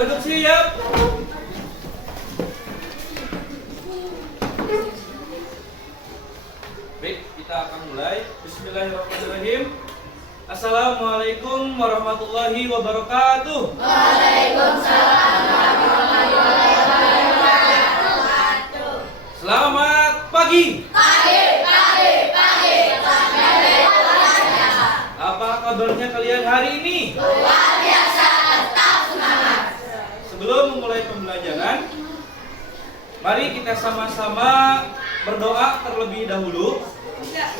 duduk siap. Baik, kita akan mulai. Bismillahirrahmanirrahim. Assalamualaikum warahmatullahi wabarakatuh. Waalaikumsalam warahmatullahi wabarakatuh. Selamat pagi. Pagi. Apa kabarnya kalian hari ini? Luar biasa, tetap semangat. Sebelum memulai pembelajaran, mari kita sama-sama berdoa terlebih dahulu.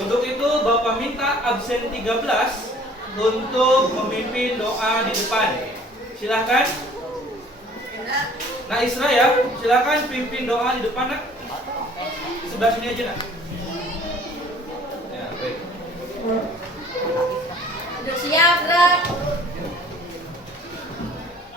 Untuk itu Bapak minta absen 13 untuk memimpin doa di depan. Silahkan. Nah Isra ya, silahkan pimpin doa di depan nak. Di sebelah sini aja nak. Ya, baik. Sudah siap, gerak.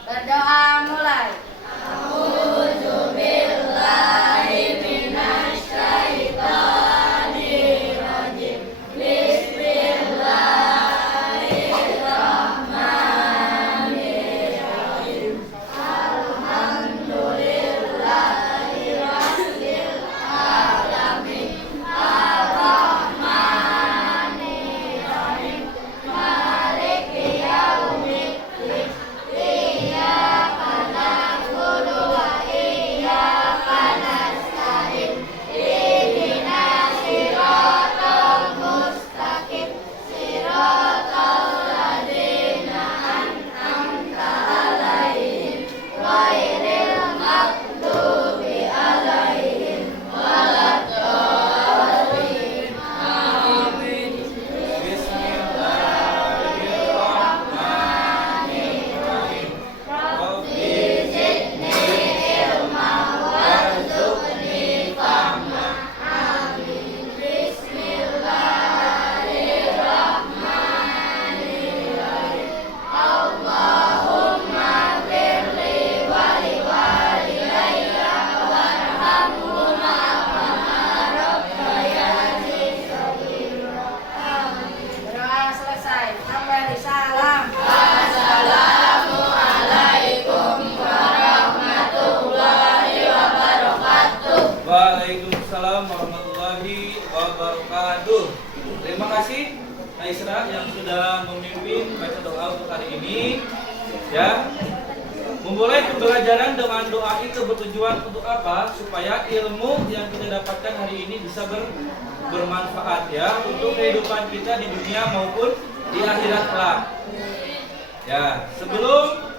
Berdoa mulai. A'udzubillahi minasyaitonir rajim. Bismillahirrahmanirrahim. Alhamdulillahi rabbil alamin. Ar-Rahmanir Rahim. Maliki yaumiddin. Iyyaka na'budu wa iyyaka nasta'in. Ihdinas siratal mustaqim. Siratal ladzina an'amta 'alaihim ghairil maghdubi 'alaihim waladdallin. Amin. Bismillahirrahmanirrahim. Rabbi zidni ilman warzuqni fahma. Amin. Bismillahirrahmanirrahim. Allahumma firli wa liwalidayya warhamhuma kama rabbayani shaghira. Amin. Doa selesai. Sampai salam. Assalamualaikum warahmatullahi wabarakatuh. Waalaikumsalam warahmatullahi wabarakatuh. Terima kasih Kak Isra yang sudah memimpin baca doa untuk hari ini. Ya, memulai pembelajaran dengan doa itu bertujuan untuk apa? Supaya ilmu yang kita dapatkan hari ini bisa bermanfaat ya untuk kehidupan kita di dunia maupun di akhirat kelak. Ya, sebelum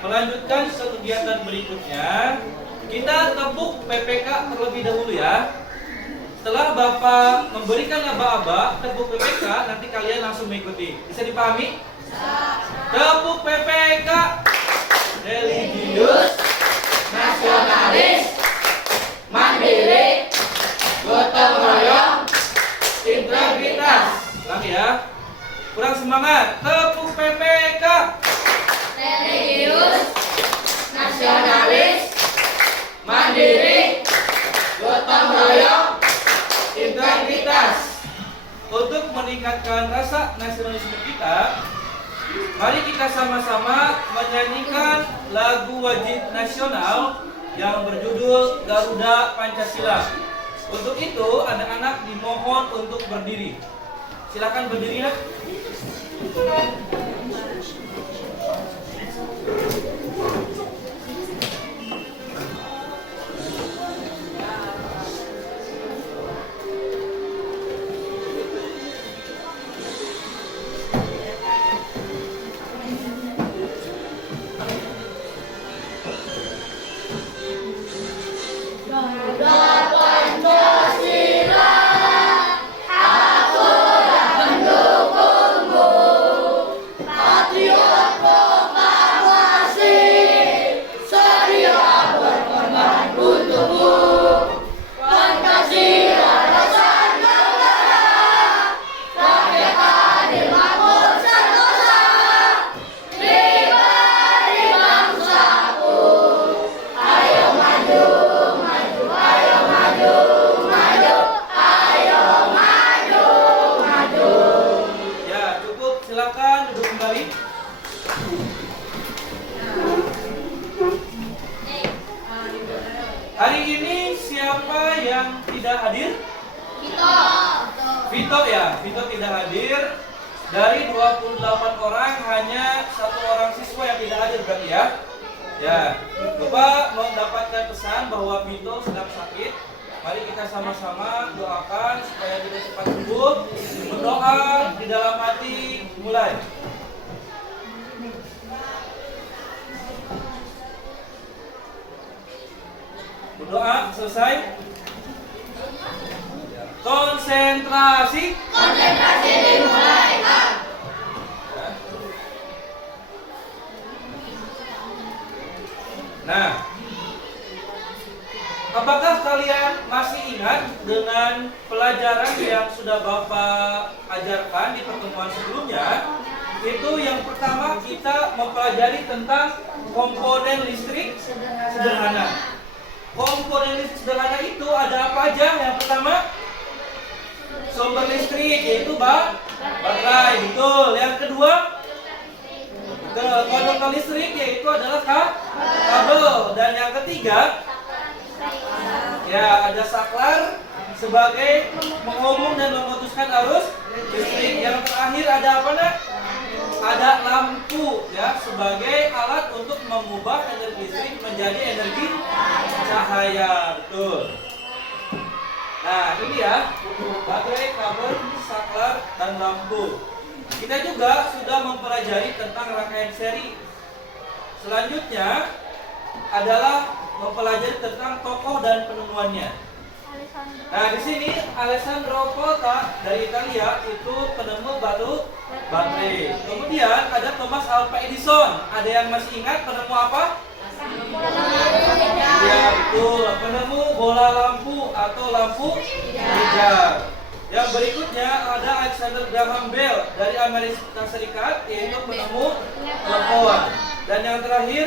melanjutkan kegiatan berikutnya, kita tepuk PPK terlebih dahulu ya. Setelah Bapak memberikan aba-aba tepuk PPK, nanti kalian langsung mengikuti. Bisa dipahami? Tepuk PPK. Religius, Nasionalis, mandiri, gotong royong, integritas. Ulang ya. Kurang semangat. Tepuk PPK. religius, nasionalis, Mandiri, gotong royong, integritas. Untuk meningkatkan rasa nasionalisme kita, mari kita sama-sama menyanyikan lagu wajib nasional yang berjudul Garuda Pancasila. Untuk itu, anak-anak dimohon untuk berdiri. Silakan berdiri nak. Pancasila, aku mendukungmu. Patriot proklamasi, sedia berkorban untukmu. Pancasila dasar negara, rakyat adil makmur sentosa. Pribadi bangsaku, ayo maju, maju, ayo maju, maju, ayo maju, maju. Ya, Hari ini siapa yang tidak hadir? Vito. Vito ya, Vito tidak hadir. Dari 28 orang hanya 1 orang siswa yang tidak hadir berarti ya. Ya, Bapak mendapatkan pesan bahwa Vito sedang sakit. Mari kita sama-sama doakan supaya dia cepat sembuh. Berdoa di dalam hati, mulai. Berdoa selesai. Konsentrasi. Konsentrasi dimulai. Nah, apakah kalian masih ingat dengan pelajaran yang sudah Bapak ajarkan di pertemuan sebelumnya? Itu yang pertama kita mempelajari tentang komponen listrik sederhana. Komponen listrik sederhana itu ada apa aja? Yang pertama, sumber listrik yaitu baterai, betul. Yang kedua, konduktor listrik yaitu adalah kabel. Dan yang ketiga, ya ada saklar sebagai menghubung dan memutuskan arus listrik. Yang terakhir ada apa nak? Ada lampu ya sebagai alat untuk mengubah energi listrik menjadi energi cahaya, betul. Nah ini ya baterai, kabel, saklar, dan lampu. Kita juga sudah mempelajari tentang rangkaian seri. Selanjutnya adalah mempelajari tentang tokoh dan penemuannya. Nah di sini Alessandro Volta dari Italia itu penemu baterai. Kemudian ada Thomas Alva Edison. Ada yang masih ingat penemu apa? Ya betul, penemu bola lampu atau lampu hijau. Yang berikutnya ada Alexander Graham Bell dari Amerika Serikat yaitu penemu telepon. Dan yang terakhir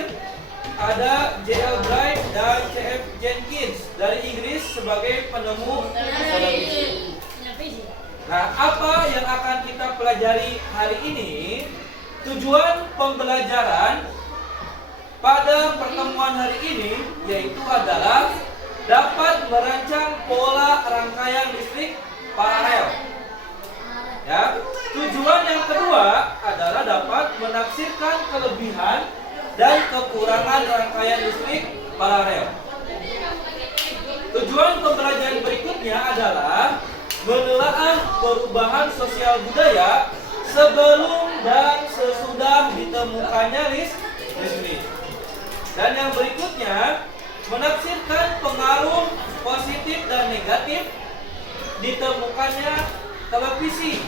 ada J.L. Bright dan C.F. Jenkins dari Inggris sebagai penemu televisi. Nah, apa yang akan kita pelajari hari ini? Tujuan pembelajaran pada pertemuan hari ini yaitu adalah dapat merancang pola rangkaian listrik paralel. Ya, tujuan yang kedua adalah dapat menafsirkan kelebihan dan kekurangan rangkaian listrik paralel. Tujuan pembelajaran berikutnya adalah menelaah perubahan sosial budaya sebelum dan sesudah ditemukannya listrik. Dan yang berikutnya menafsirkan pengaruh positif dan negatif ditemukannya televisi.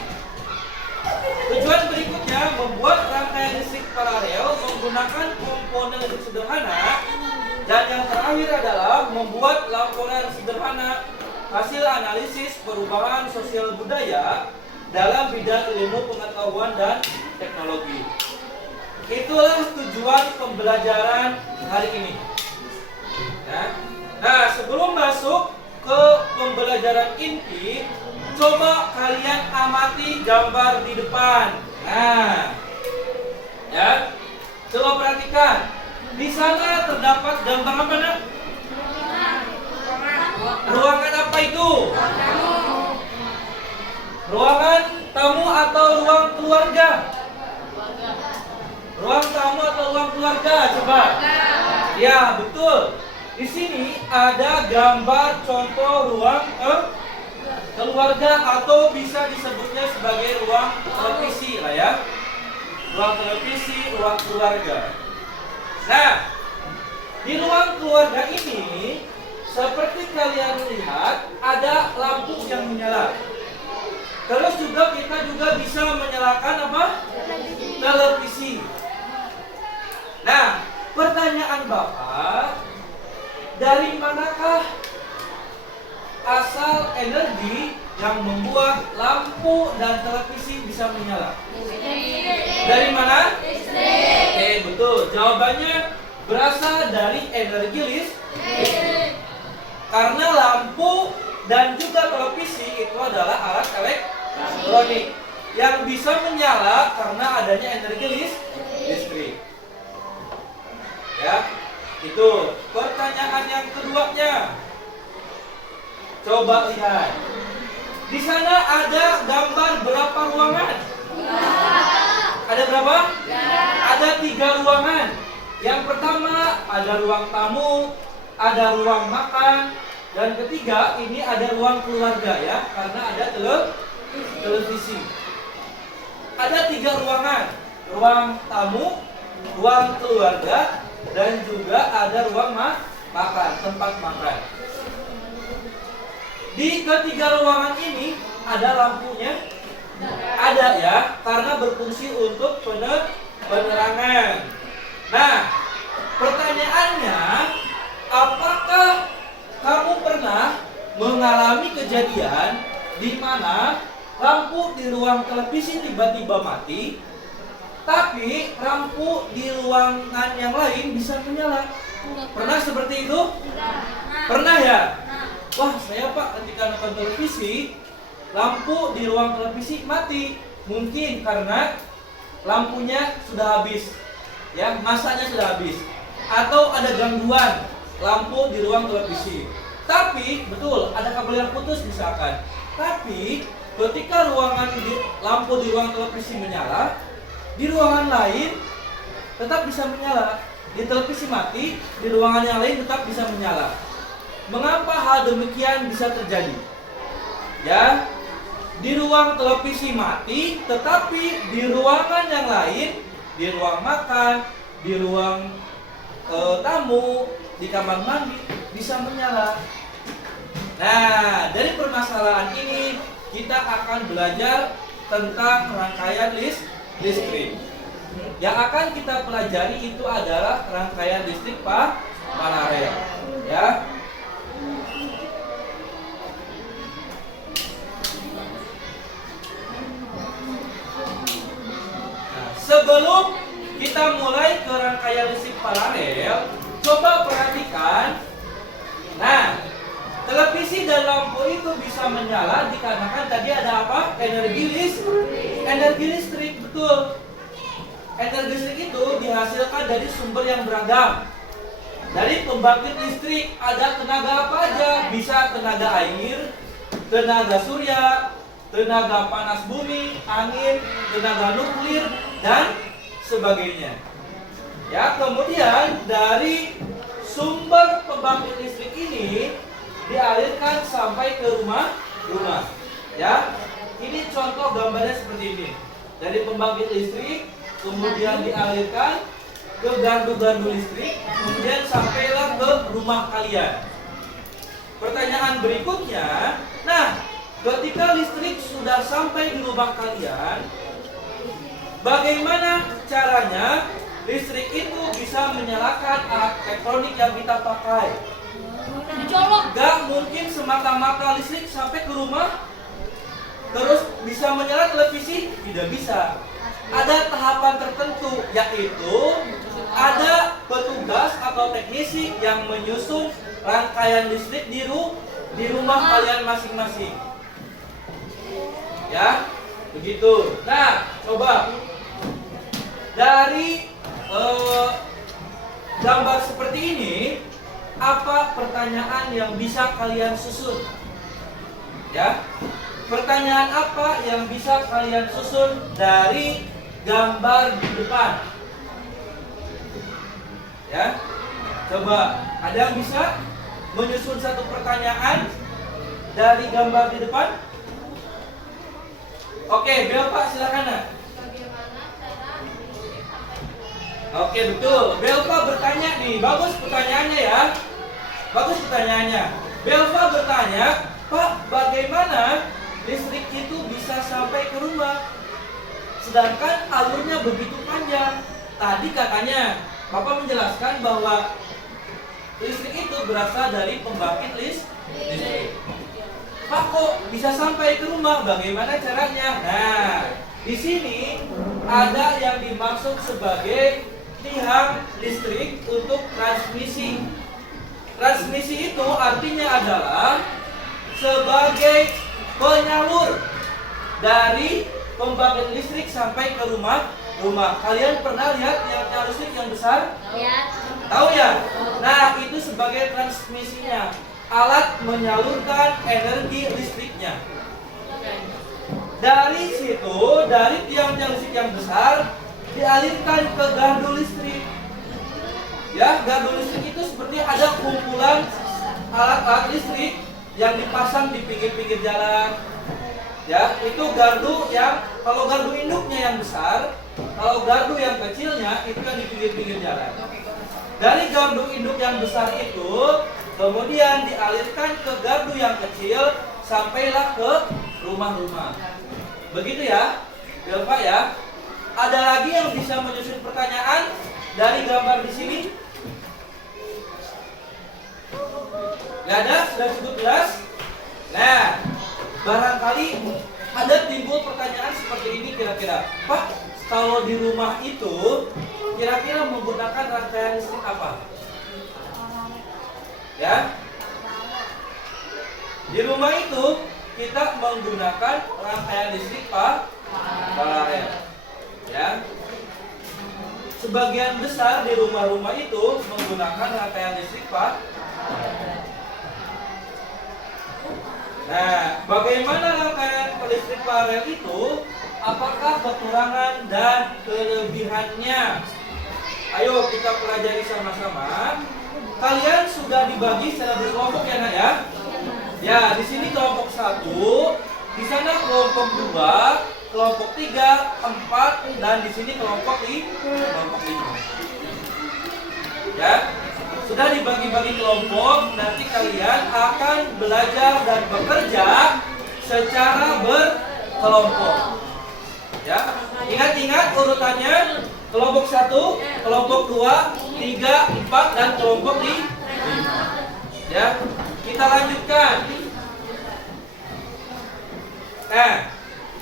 Tujuan berikutnya membuat rangkaian listrik paralel menggunakan komponen listrik sederhana. Dan yang terakhir adalah membuat laporan sederhana hasil analisis perubahan sosial budaya dalam bidang ilmu pengetahuan dan teknologi. Itulah tujuan pembelajaran hari ini. Nah, sebelum masuk ke pembelajaran inti, coba kalian amati gambar di depan. Nah, ya, coba perhatikan. Di sana terdapat gambar apa nak? Ruangan apa itu? Ruangan tamu atau ruang keluarga? Ruang tamu atau ruang keluarga? Coba. Ya, betul. Di sini ada gambar contoh ruang keluarga atau bisa disebutnya sebagai ruang televisi lah ya. Ruang televisi, ruang keluarga. Nah, di ruang keluarga ini seperti kalian lihat ada lampu yang menyala. Terus juga kita juga bisa menyalakan apa? Televisi. Nah, pertanyaan Bapak, dari manakah asal energi yang membuat lampu dan televisi bisa menyala? Dari mana? Listrik. Oke, betul. Jawabannya berasal dari energi listrik. Karena lampu dan juga televisi itu adalah alat elektronik yang bisa menyala karena adanya energi listrik. Ya, itu pertanyaan yang keduanya. Coba lihat. Di sana ada gambar berapa ruangan? Ada berapa? Ada 3 ruangan. Yang pertama ada ruang tamu, ada ruang makan, dan ketiga ini ada ruang keluarga ya, karena ada televisi. Ada 3 ruangan, ruang tamu, ruang keluarga, dan juga ada ruang makan, tempat makan. Di ketiga ruangan ini ada lampunya? Ada ya, karena berfungsi untuk penerangan. Nah, pertanyaannya, apakah kamu pernah mengalami kejadian di mana lampu di ruang televisi tiba-tiba mati, tapi lampu di ruangan yang lain bisa menyala? Pernah seperti itu? Pernah ya? Wah, saya Pak ketika nonton televisi, lampu di ruang televisi mati. Mungkin karena lampunya sudah habis, ya, masanya sudah habis, atau ada gangguan lampu di ruang televisi. Tapi betul ada kabel yang putus misalkan. Tapi ketika lampu di ruang televisi menyala, di ruangan lain tetap bisa menyala. Di televisi mati, di ruangan yang lain tetap bisa menyala. Mengapa hal demikian bisa terjadi? Ya, di ruang televisi mati, tetapi di ruangan yang lain, di ruang makan, di ruang tamu, di kamar mandi bisa menyala. Nah, dari permasalahan ini kita akan belajar tentang rangkaian listrik. Yang akan kita pelajari itu adalah rangkaian listrik paralel. Ya. Sebelum kita mulai ke rangkaian listrik paralel, coba perhatikan. Nah, televisi dan lampu itu bisa menyala dikarenakan tadi ada apa? Energi listrik, betul. Energi listrik itu dihasilkan dari sumber yang beragam. Dari pembangkit listrik ada tenaga apa aja? Bisa tenaga air, tenaga surya, tenaga panas bumi, angin, tenaga nuklir, dan sebagainya. Ya, kemudian dari sumber pembangkit listrik ini dialirkan sampai ke rumah. Ya, ini contoh gambarnya seperti ini. Dari pembangkit listrik, kemudian dialirkan ke gardu-gardu listrik, kemudian sampailah ke rumah kalian. Pertanyaan berikutnya, nah, ketika listrik sudah sampai di rumah kalian, bagaimana caranya listrik itu bisa menyalakan alat elektronik yang kita pakai? Gak mungkin semata-mata listrik sampai ke rumah terus bisa menyala televisi, tidak bisa. Ada tahapan tertentu, yaitu ada petugas atau teknisi yang menyusun rangkaian listrik di rumah kalian masing-masing. Ya, begitu. Nah, coba dari gambar seperti ini, apa pertanyaan yang bisa kalian susun? Ya, pertanyaan apa yang bisa kalian susun dari gambar di depan? Ya, coba ada yang bisa menyusun satu pertanyaan dari gambar di depan? Oke, Belva silakan. Nak. Oke, betul. Belva bertanya nih, bagus pertanyaannya ya. Bagus pertanyaannya. Belva bertanya, Pak, bagaimana listrik itu bisa sampai ke rumah? Sedangkan alurnya begitu panjang. Tadi katanya, Bapak menjelaskan bahwa listrik itu berasal dari pembangkit listrik. Pak, kok bisa sampai ke rumah? Bagaimana caranya? Nah, di sini ada yang dimaksud sebagai tiang listrik untuk transmisi. Transmisi itu artinya adalah sebagai penyalur dari pembangkit listrik sampai ke rumah. Kalian pernah lihat tiang listrik yang besar? Ya. Tahu ya? Nah, itu sebagai transmisinya. alat menyalurkan energi listriknya. Dari situ, dari tiang-tiang listrik yang besar dialirkan ke gardu listrik. Ya, gardu listrik itu seperti ada kumpulan alat-alat listrik yang dipasang di pinggir-pinggir jalan. Ya, itu gardu yang kalau gardu induknya yang besar, kalau gardu yang kecilnya itu yang di pinggir-pinggir jalan. Dari gardu induk yang besar itu kemudian dialirkan ke gardu yang kecil sampailah ke rumah-rumah. Begitu ya, Bapak ya. Ada lagi yang bisa menyusun pertanyaan dari gambar di sini? Gak ada? Sudah cukup jelas? Nah, barangkali ada timbul pertanyaan seperti ini kira-kira, Pak, kalau di rumah itu kira-kira menggunakan rangkaian listrik apa? Ya, di rumah itu kita menggunakan rangkaian listrik paralel. Ya, sebagian besar di rumah-rumah itu menggunakan rangkaian listrik paralel. Nah, bagaimana rangkaian listrik paralel itu? Apakah kekurangan dan kelebihannya? Ayo kita pelajari sama-sama. Kalian sudah dibagi secara berkelompok ya, Nak ya? Ya, di sini kelompok 1, di sana kelompok 2, kelompok 3, 4, dan di sini kelompok 5. Ya, sudah dibagi-bagi kelompok, nanti kalian akan belajar dan bekerja secara berkelompok. Ya, ingat-ingat urutannya: kelompok 1, kelompok 2, 3, 4, dan kelompok 5. Ya, kita lanjutkan. Nah,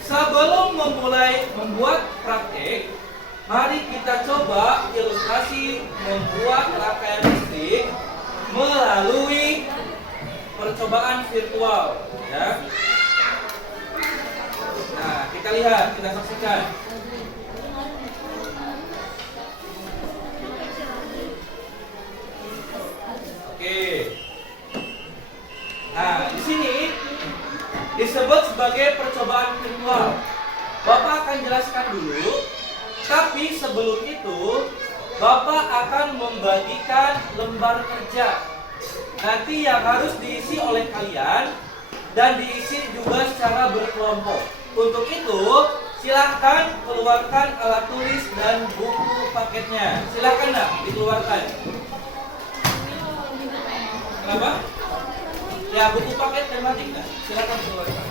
sebelum memulai membuat praktek, mari kita coba ilustrasi membuat rangkaian listrik melalui percobaan virtual. Ya. Nah, kita lihat, kita saksikan. Oke. Nah, di sini disebut sebagai percobaan virtual. Bapak akan jelaskan dulu, tapi sebelum itu Bapak akan membagikan lembar kerja. Nanti yang harus diisi oleh kalian dan diisi juga secara berkelompok. Untuk itu, silahkan keluarkan alat tulis dan buku paketnya. Silahkan nak dikeluarkan. Kenapa? Ya, buku paket tematik nak. Silahkan keluarkan.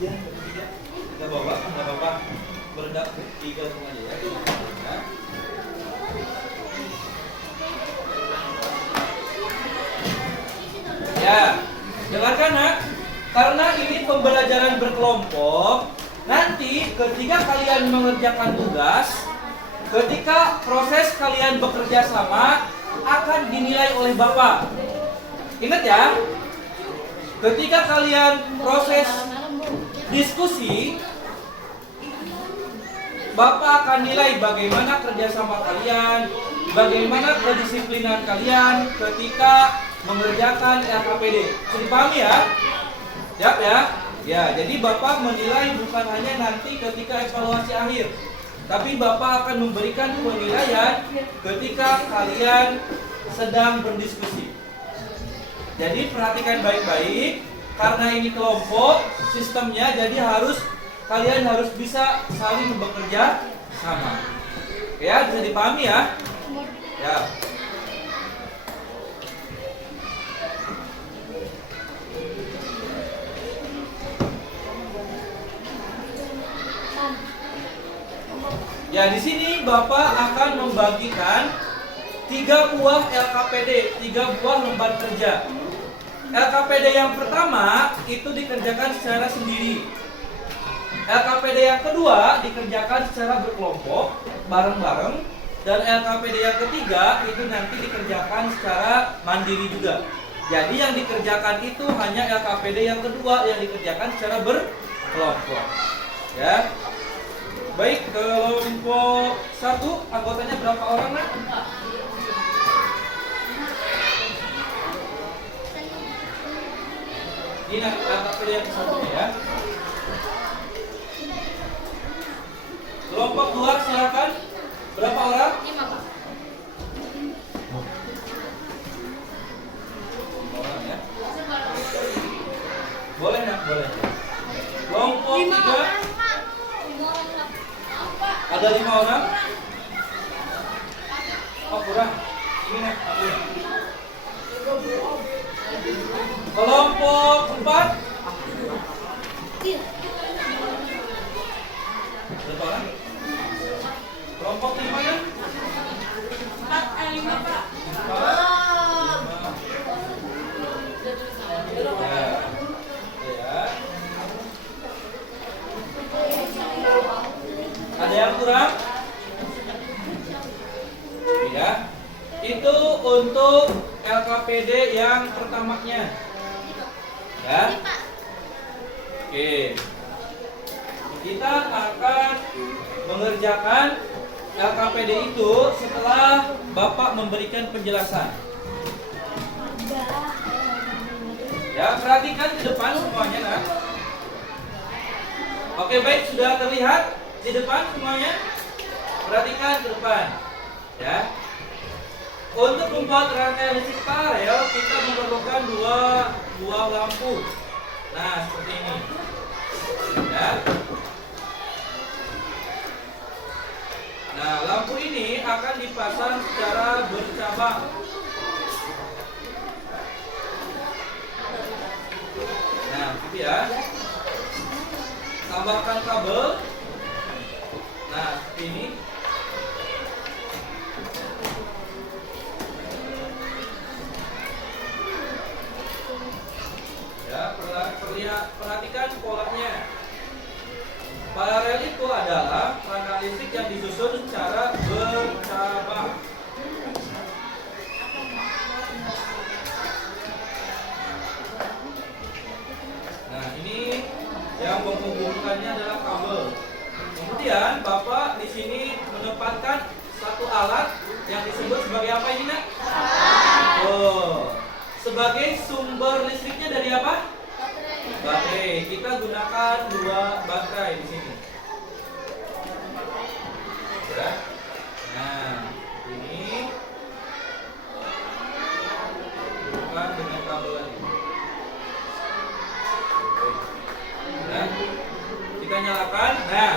Ya, nggak apa-apa, berendak tiga semua aja ya. Ya, dengarkan nak, karena ini pembelajaran berkelompok, nanti ketika kalian mengerjakan tugas, ketika proses kalian bekerja sama akan dinilai oleh Bapak. Ingat ya, ketika kalian proses diskusi, Bapak akan nilai bagaimana kerjasama kalian, bagaimana kedisiplinan kalian ketika mengerjakan RKPD. Sudah dipahami ya? Siap ya? Ya, jadi Bapak menilai bukan hanya nanti ketika evaluasi akhir, tapi Bapak akan memberikan penilaian ketika kalian sedang berdiskusi. Jadi perhatikan baik-baik. Karena ini kelompok sistemnya, jadi kalian harus bisa saling bekerja sama. Ya, bisa dipahami ya? Ya. Ya, di sini Bapak akan membagikan 3 buah LKPD, 3 buah lembar kerja. LKPD yang pertama itu dikerjakan secara sendiri. LKPD yang kedua dikerjakan secara berkelompok, bareng-bareng. Dan LKPD yang ketiga itu nanti dikerjakan secara mandiri juga. Jadi yang dikerjakan itu hanya LKPD yang kedua yang dikerjakan secara berkelompok. Ya. Baik, kelompok 1 anggotanya berapa orang, Nak? Ini LKPD yang satunya ya. Kelompok 2 silakan. Berapa orang? 5, Pak. Orang ya. Boleh, Nak, boleh. Kelompok 3 ada 5 orang. Oh, kurang. Ini, Nak, aku. Kelompok 4 berapa orang? Kelompok 5 ya? 5, Pak. 4, 5. Ya. Ada yang kurang? Ya. Itu untuk LKPD yang pertamanya. Ya. Oke. Kita akan mengerjakan LKPD itu setelah Bapak memberikan penjelasan. Ya, perhatikan di depan semuanya, Nak. Oke, baik, sudah terlihat di depan semuanya. Perhatikan ke depan. Ya. Untuk membuat rangkaian listrik paralel, kita memerlukan 2 buah lampu. Nah, seperti ini. Ya. Nah, lampu ini akan dipasang secara bercabang. Nah, gitu ya. Tambahkan kabel. Nah, seperti ini. Ya, perhatikan polanya. Paralel itu adalah rangkaian listrik yang disusun secara bercabang. Nah, ini yang menghubungkannya adalah kabel. Kemudian Bapak di sini menempatkan satu alat yang disebut sebagai apa ini, Nak? Oh, sebagai sumber listriknya dari apa? Baterai. Kita gunakan 2 baterai di sini. Ya. Nah, ini bukan dengan kabel lagi. Ya. Kita nyalakan. Nah,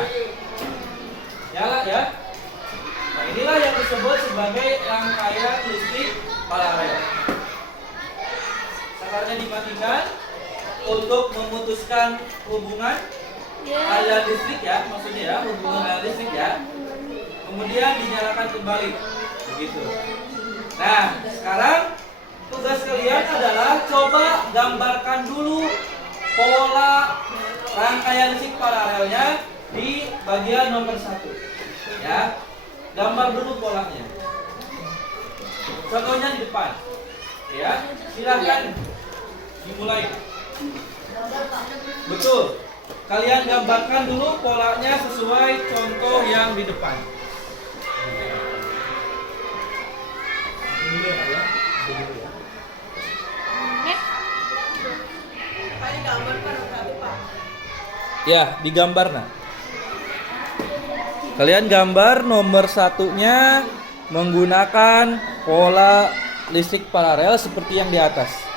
nyala ya. Nah, inilah yang disebut sebagai rangkaian listrik paralel. Sakarnya dimatikan untuk memutuskan hubungan aliran listrik ya, maksudnya ya, hubungan aliran listrik ya. Kemudian dinyalakan kembali, begitu. Nah, sekarang tugas kalian adalah coba gambarkan dulu pola rangkaian listrik paralelnya di bagian nomor 1. Ya, gambar dulu polanya. Contohnya di depan. Ya, silakan dimulai. Betul. Kalian gambarkan dulu polanya sesuai contoh yang di depan. Ya, digambar nah. Kalian gambar nomor 1-nya menggunakan pola listrik paralel seperti yang di atas.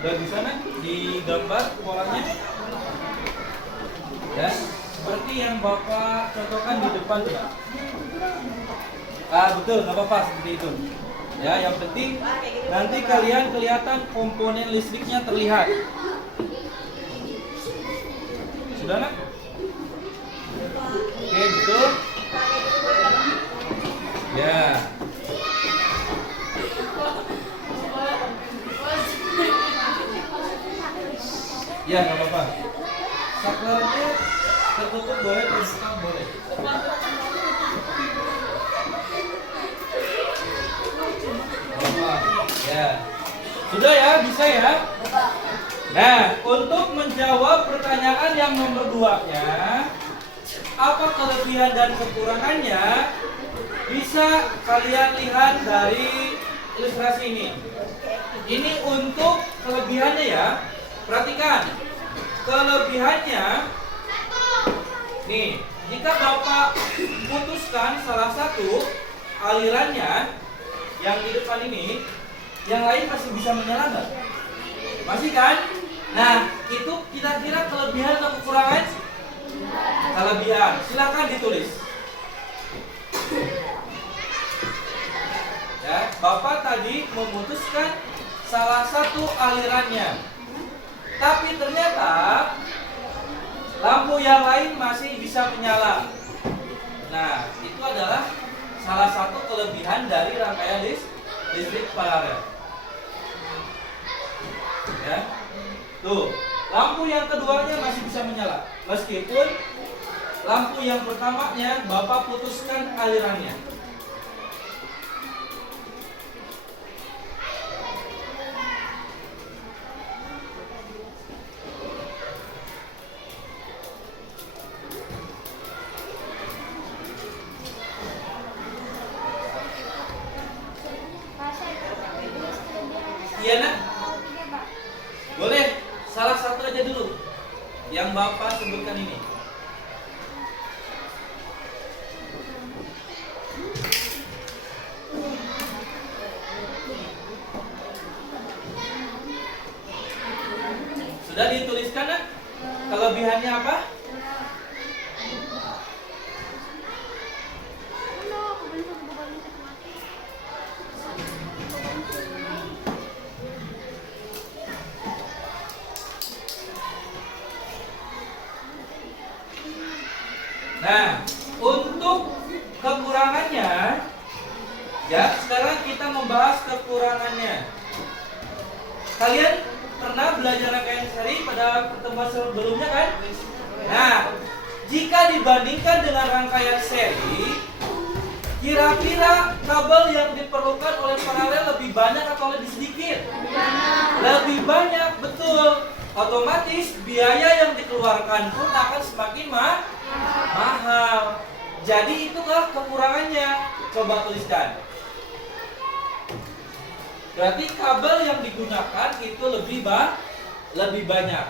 Udah di sana digambar polanya. Ya, seperti yang Bapak contohkan di depan ya. Betul, nggak apa-apa seperti itu. Ya, yang penting nanti kalian kelihatan komponen listriknya terlihat. Sudah nak? Oke, betul. Ya. Ya, nggak apa-apa. Saklarnya tertutup boleh, terbuka boleh. Ya. Sudah ya, bisa ya? Nah, untuk menjawab pertanyaan yang nomor 2-nya, apa kelebihan dan kekurangannya? Bisa kalian lihat dari ilustrasi ini. Ini untuk kelebihannya ya. Perhatikan. Kelebihannya nih, jika Bapak putuskan salah satu alirannya yang di depan ini, yang lain masih bisa menyala nggak? Masih kan? Nah, itu kira-kira kelebihan atau kekurangan? Kelebihan. Silakan ditulis. Ya, Bapak tadi memutuskan salah satu alirannya, tapi ternyata lampu yang lain masih bisa menyala. Nah, itu adalah salah satu kelebihan dari rangkaian listrik paralel. Ya, tuh, lampu yang keduanya masih bisa menyala, meskipun lampu yang pertamanya Bapak putuskan alirannya. Iya nak? Boleh, salah satu aja dulu yang Bapak sebutkan ini. Sudah dituliskan nak? Kelebihannya apa? Nah, untuk kekurangannya, ya sekarang kita membahas kekurangannya. Kalian pernah belajar rangkaian seri pada pertemuan sebelumnya kan? Nah, jika dibandingkan dengan rangkaian seri, kira-kira kabel yang diperlukan oleh paralel lebih banyak atau lebih sedikit? Lebih banyak, betul. Otomatis biaya yang dikeluarkan pun akan semakin mahal. Jadi itulah kekurangannya. Coba tuliskan. Berarti kabel yang digunakan itu lebih banyak.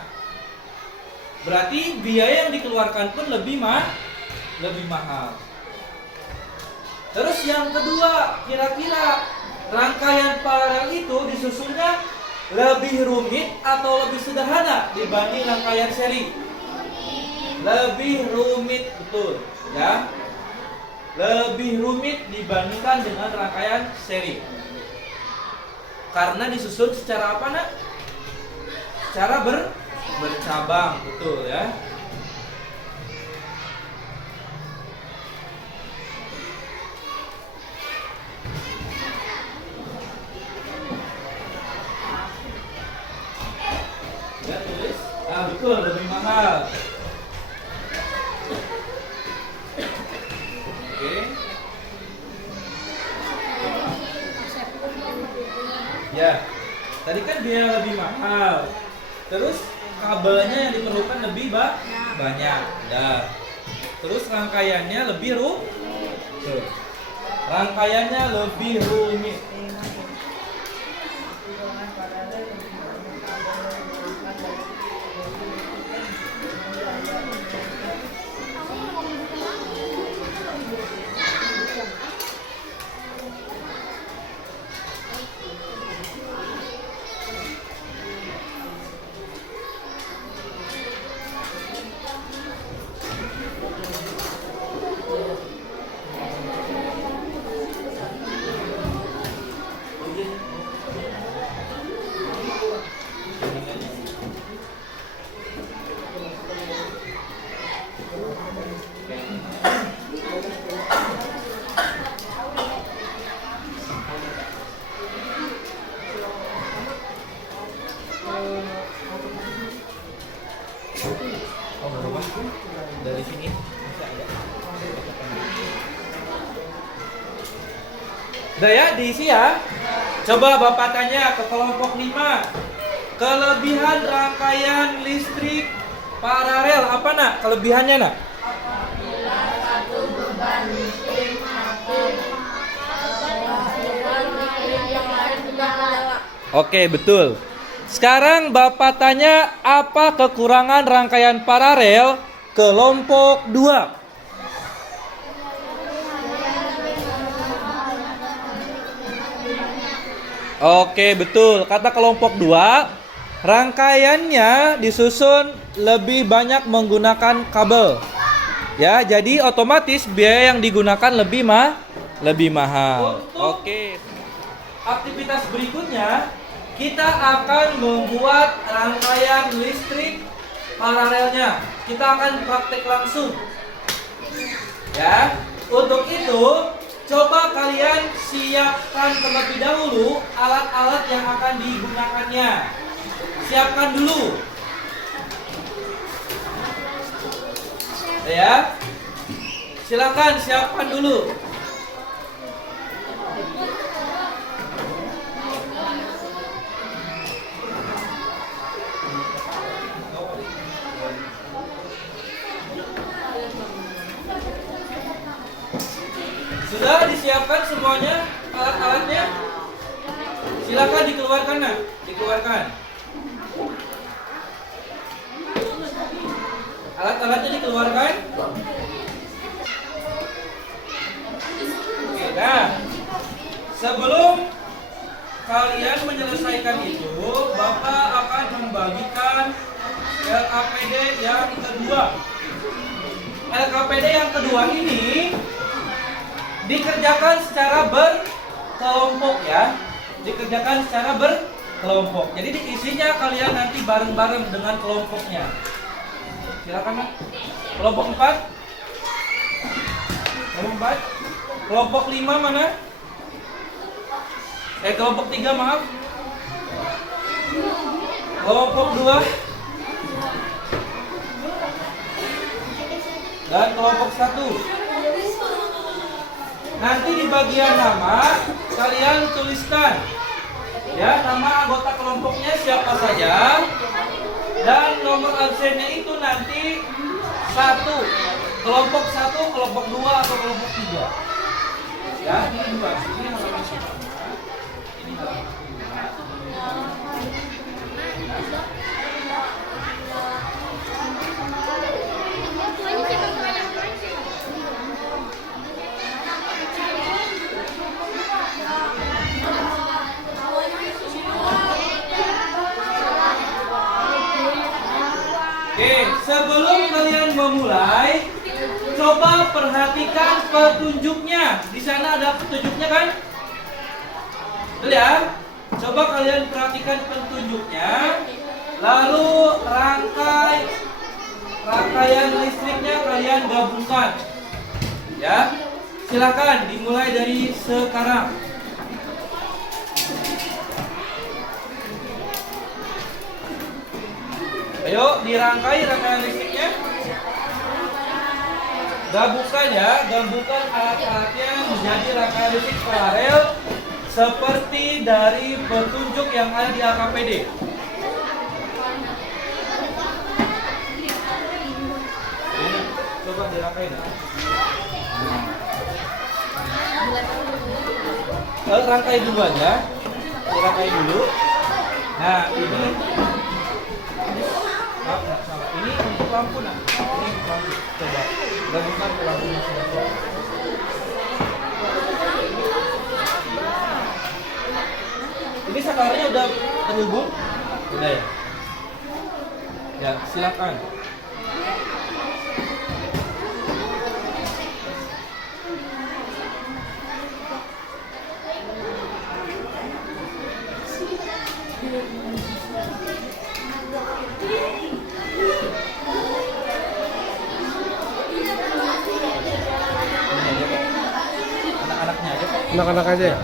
Berarti biaya yang dikeluarkan pun lebih mahal. Terus yang kedua, kira-kira rangkaian paralel itu disusunnya lebih rumit atau lebih sederhana dibanding rangkaian seri? Lebih rumit, betul ya. Lebih rumit dibandingkan dengan rangkaian seri. Karena disusun secara apa nak? Secara bercabang, betul ya. Ya tulis. Betul, lebih mahal. Oke. Ya, tadi kan biaya lebih mahal. Terus kabelnya yang diperlukan lebih banyak. Ya. Terus rangkaiannya lebih rumit. Rangkaiannya lebih rumit. Udah ya, diisi ya. Coba Bapak tanya ke kelompok 5. Kelebihan rangkaian listrik paralel apa nak? Kelebihannya nak? Apabila satu beban listrik mati, yang lain juga nyala. Oke, betul. Sekarang Bapak tanya apa kekurangan rangkaian paralel kelompok 2? Oke, betul. Kata kelompok 2, rangkaiannya disusun lebih banyak menggunakan kabel. Ya, jadi otomatis biaya yang digunakan lebih mahal. Oke. Aktivitas berikutnya, kita akan membuat rangkaian listrik paralelnya. Kita akan praktek langsung. Ya, untuk itu coba kalian siapkan terlebih dahulu alat-alat yang akan digunakannya. Siapkan dulu. Ya. Silakan siapkan dulu. Sudah disiapkan semuanya alat-alatnya? Silakan dikeluarkan nak, dikeluarkan. Alat-alatnya dikeluarkan. Oke, nah, sebelum kalian menyelesaikan itu, Bapak akan membagikan LKPD yang kedua. LKPD yang kedua ini dikerjakan secara berkelompok ya. Dikerjakan secara berkelompok. Jadi diisinya kalian nanti bareng-bareng dengan kelompoknya. Silakan Nak. Kelompok 4. Kelompok 4. Kelompok 5 mana? Kelompok 3 maaf. Kelompok 2. Dan kelompok 1. Nanti di bagian nama kalian tuliskan ya nama anggota kelompoknya siapa saja dan nomor absennya itu nanti 1, kelompok 1, kelompok 2 atau kelompok 3. Ya, ini 2. Ini halaman pertama. Ini halaman Oke, sebelum kalian memulai, coba perhatikan petunjuknya. Di sana ada petunjuknya kan? Betul ya? Coba kalian perhatikan petunjuknya. Lalu rangkaian listriknya kalian gabungkan. Ya, silakan dimulai dari sekarang. Ayo dirangkai rangkaian listriknya. Gabungkan ya, gabungkan alat-alatnya menjadi rangkaian listrik paralel seperti dari petunjuk yang ada di AKPD. Coba dirangkai. Rangkai dulu aja, dirangkai dulu. Nah ini. Ini untuk lampu nak. Ini untuk lampu. Coba gabungkan ke lampunya. Ini sakarnya udah terhubung? Udah ya? Ya, silakan. Anak-anaknya aja Pak. Anak-anak aja ya?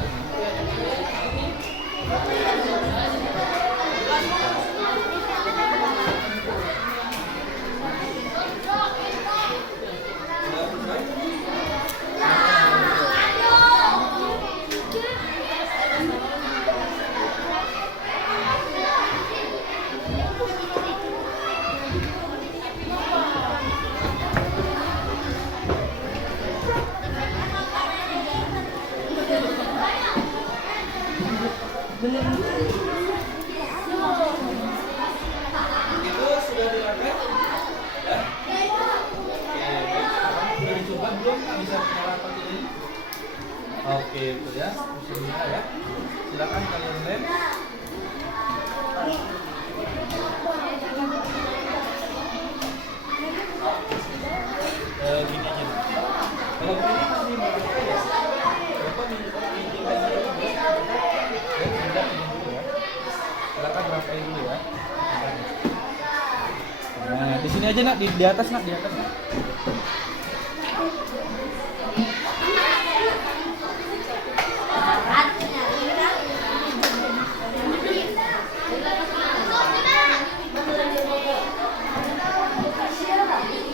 Itu sudah dilakukan? Ya? Oke, sudah dicoba belum? Bisa nyalakan ini? Oke, itu ya. Bismillah ya. Silakan kalian lem. Gini aja. Kalau ini masih berbuka ya. Bapak minta izin aja dulu ya. Ya, minta izin dulu ya. Silakan rapain dulu ya. Nah, di sini aja nak, di atas nak, di atas nak.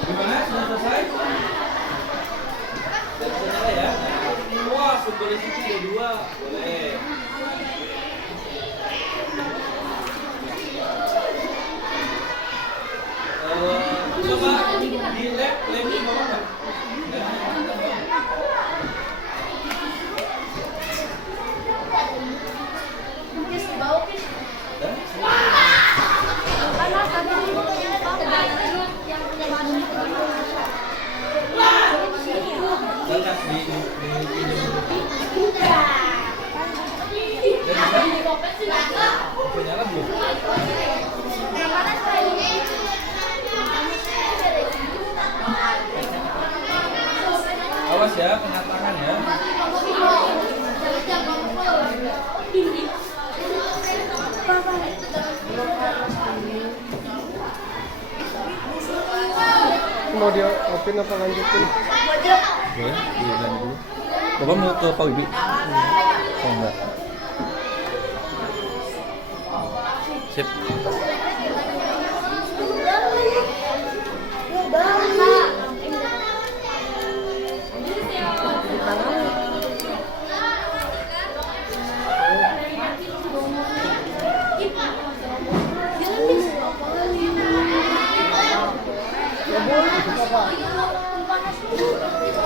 Gimana? Sudah selesai? Sudah selesai ya? Wah, sumber di situ ada 2. Boleh. Coba di lab di bawah nggak? Banyak di nyala belum? Awas ya, kena tangan ya. Mau dia open apa lanjutin? Boleh, diulang dulu. Bapak mau ke Pak Wibi? Oh enggak. Sip.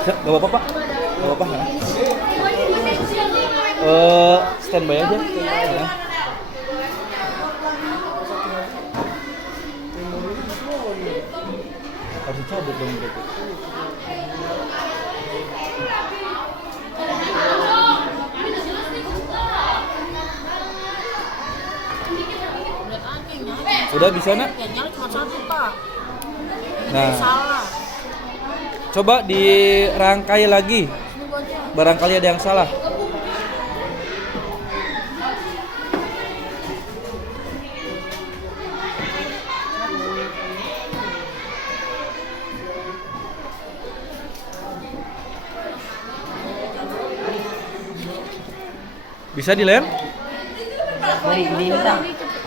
Gak apa-apa Pak, gak apa-apa ya. Standby aja ya. Harus dicabut dong berarti. Udah bisa nak? Ya nyala cuma 1 Pak. Nah, Salah. coba dirangkai lagi. Barangkali ada yang salah. Bisa dilem?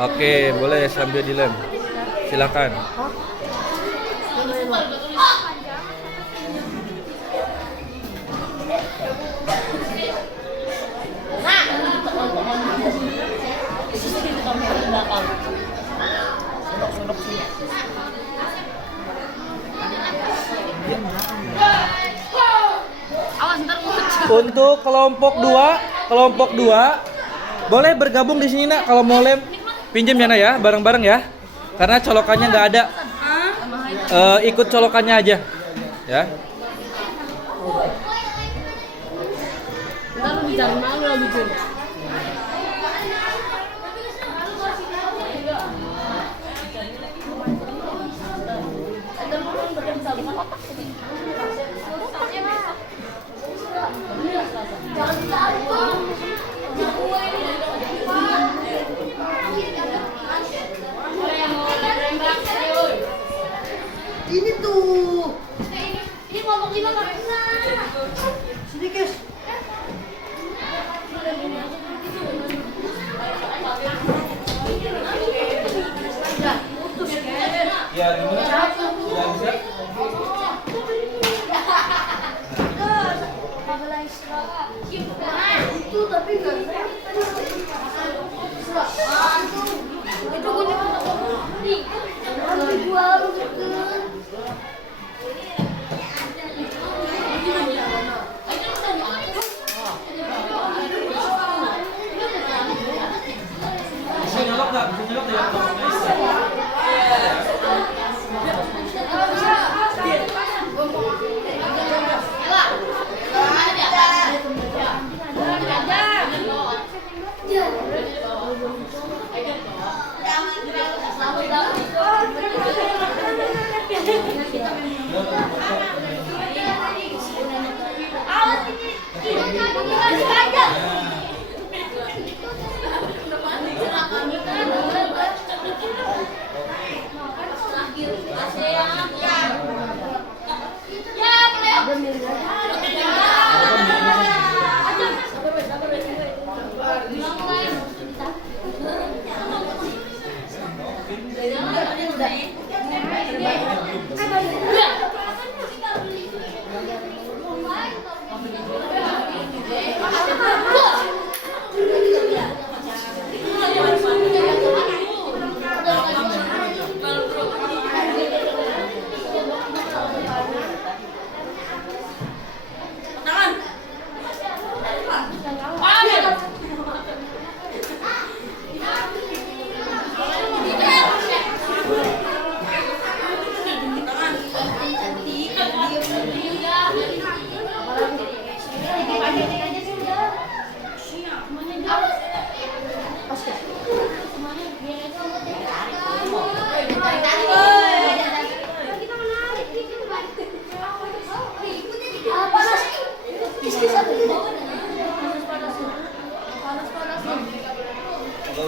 Oke, boleh sambil dilem. Silakan. Untuk kelompok 2 boleh bergabung di sini nak. Kalau mau lem pinjam ya nak ya, bareng-bareng ya. Karena colokannya nggak ada. Ikut colokannya aja, ya. Ntar bicara malu lagi tuh. Ini tuh. Ini ngomong gimana nggak bisa. Sini guys. Ya, gimana? Sudah bisa? Itu tapi nggak. Itu gue nih. Harus dijual gitu.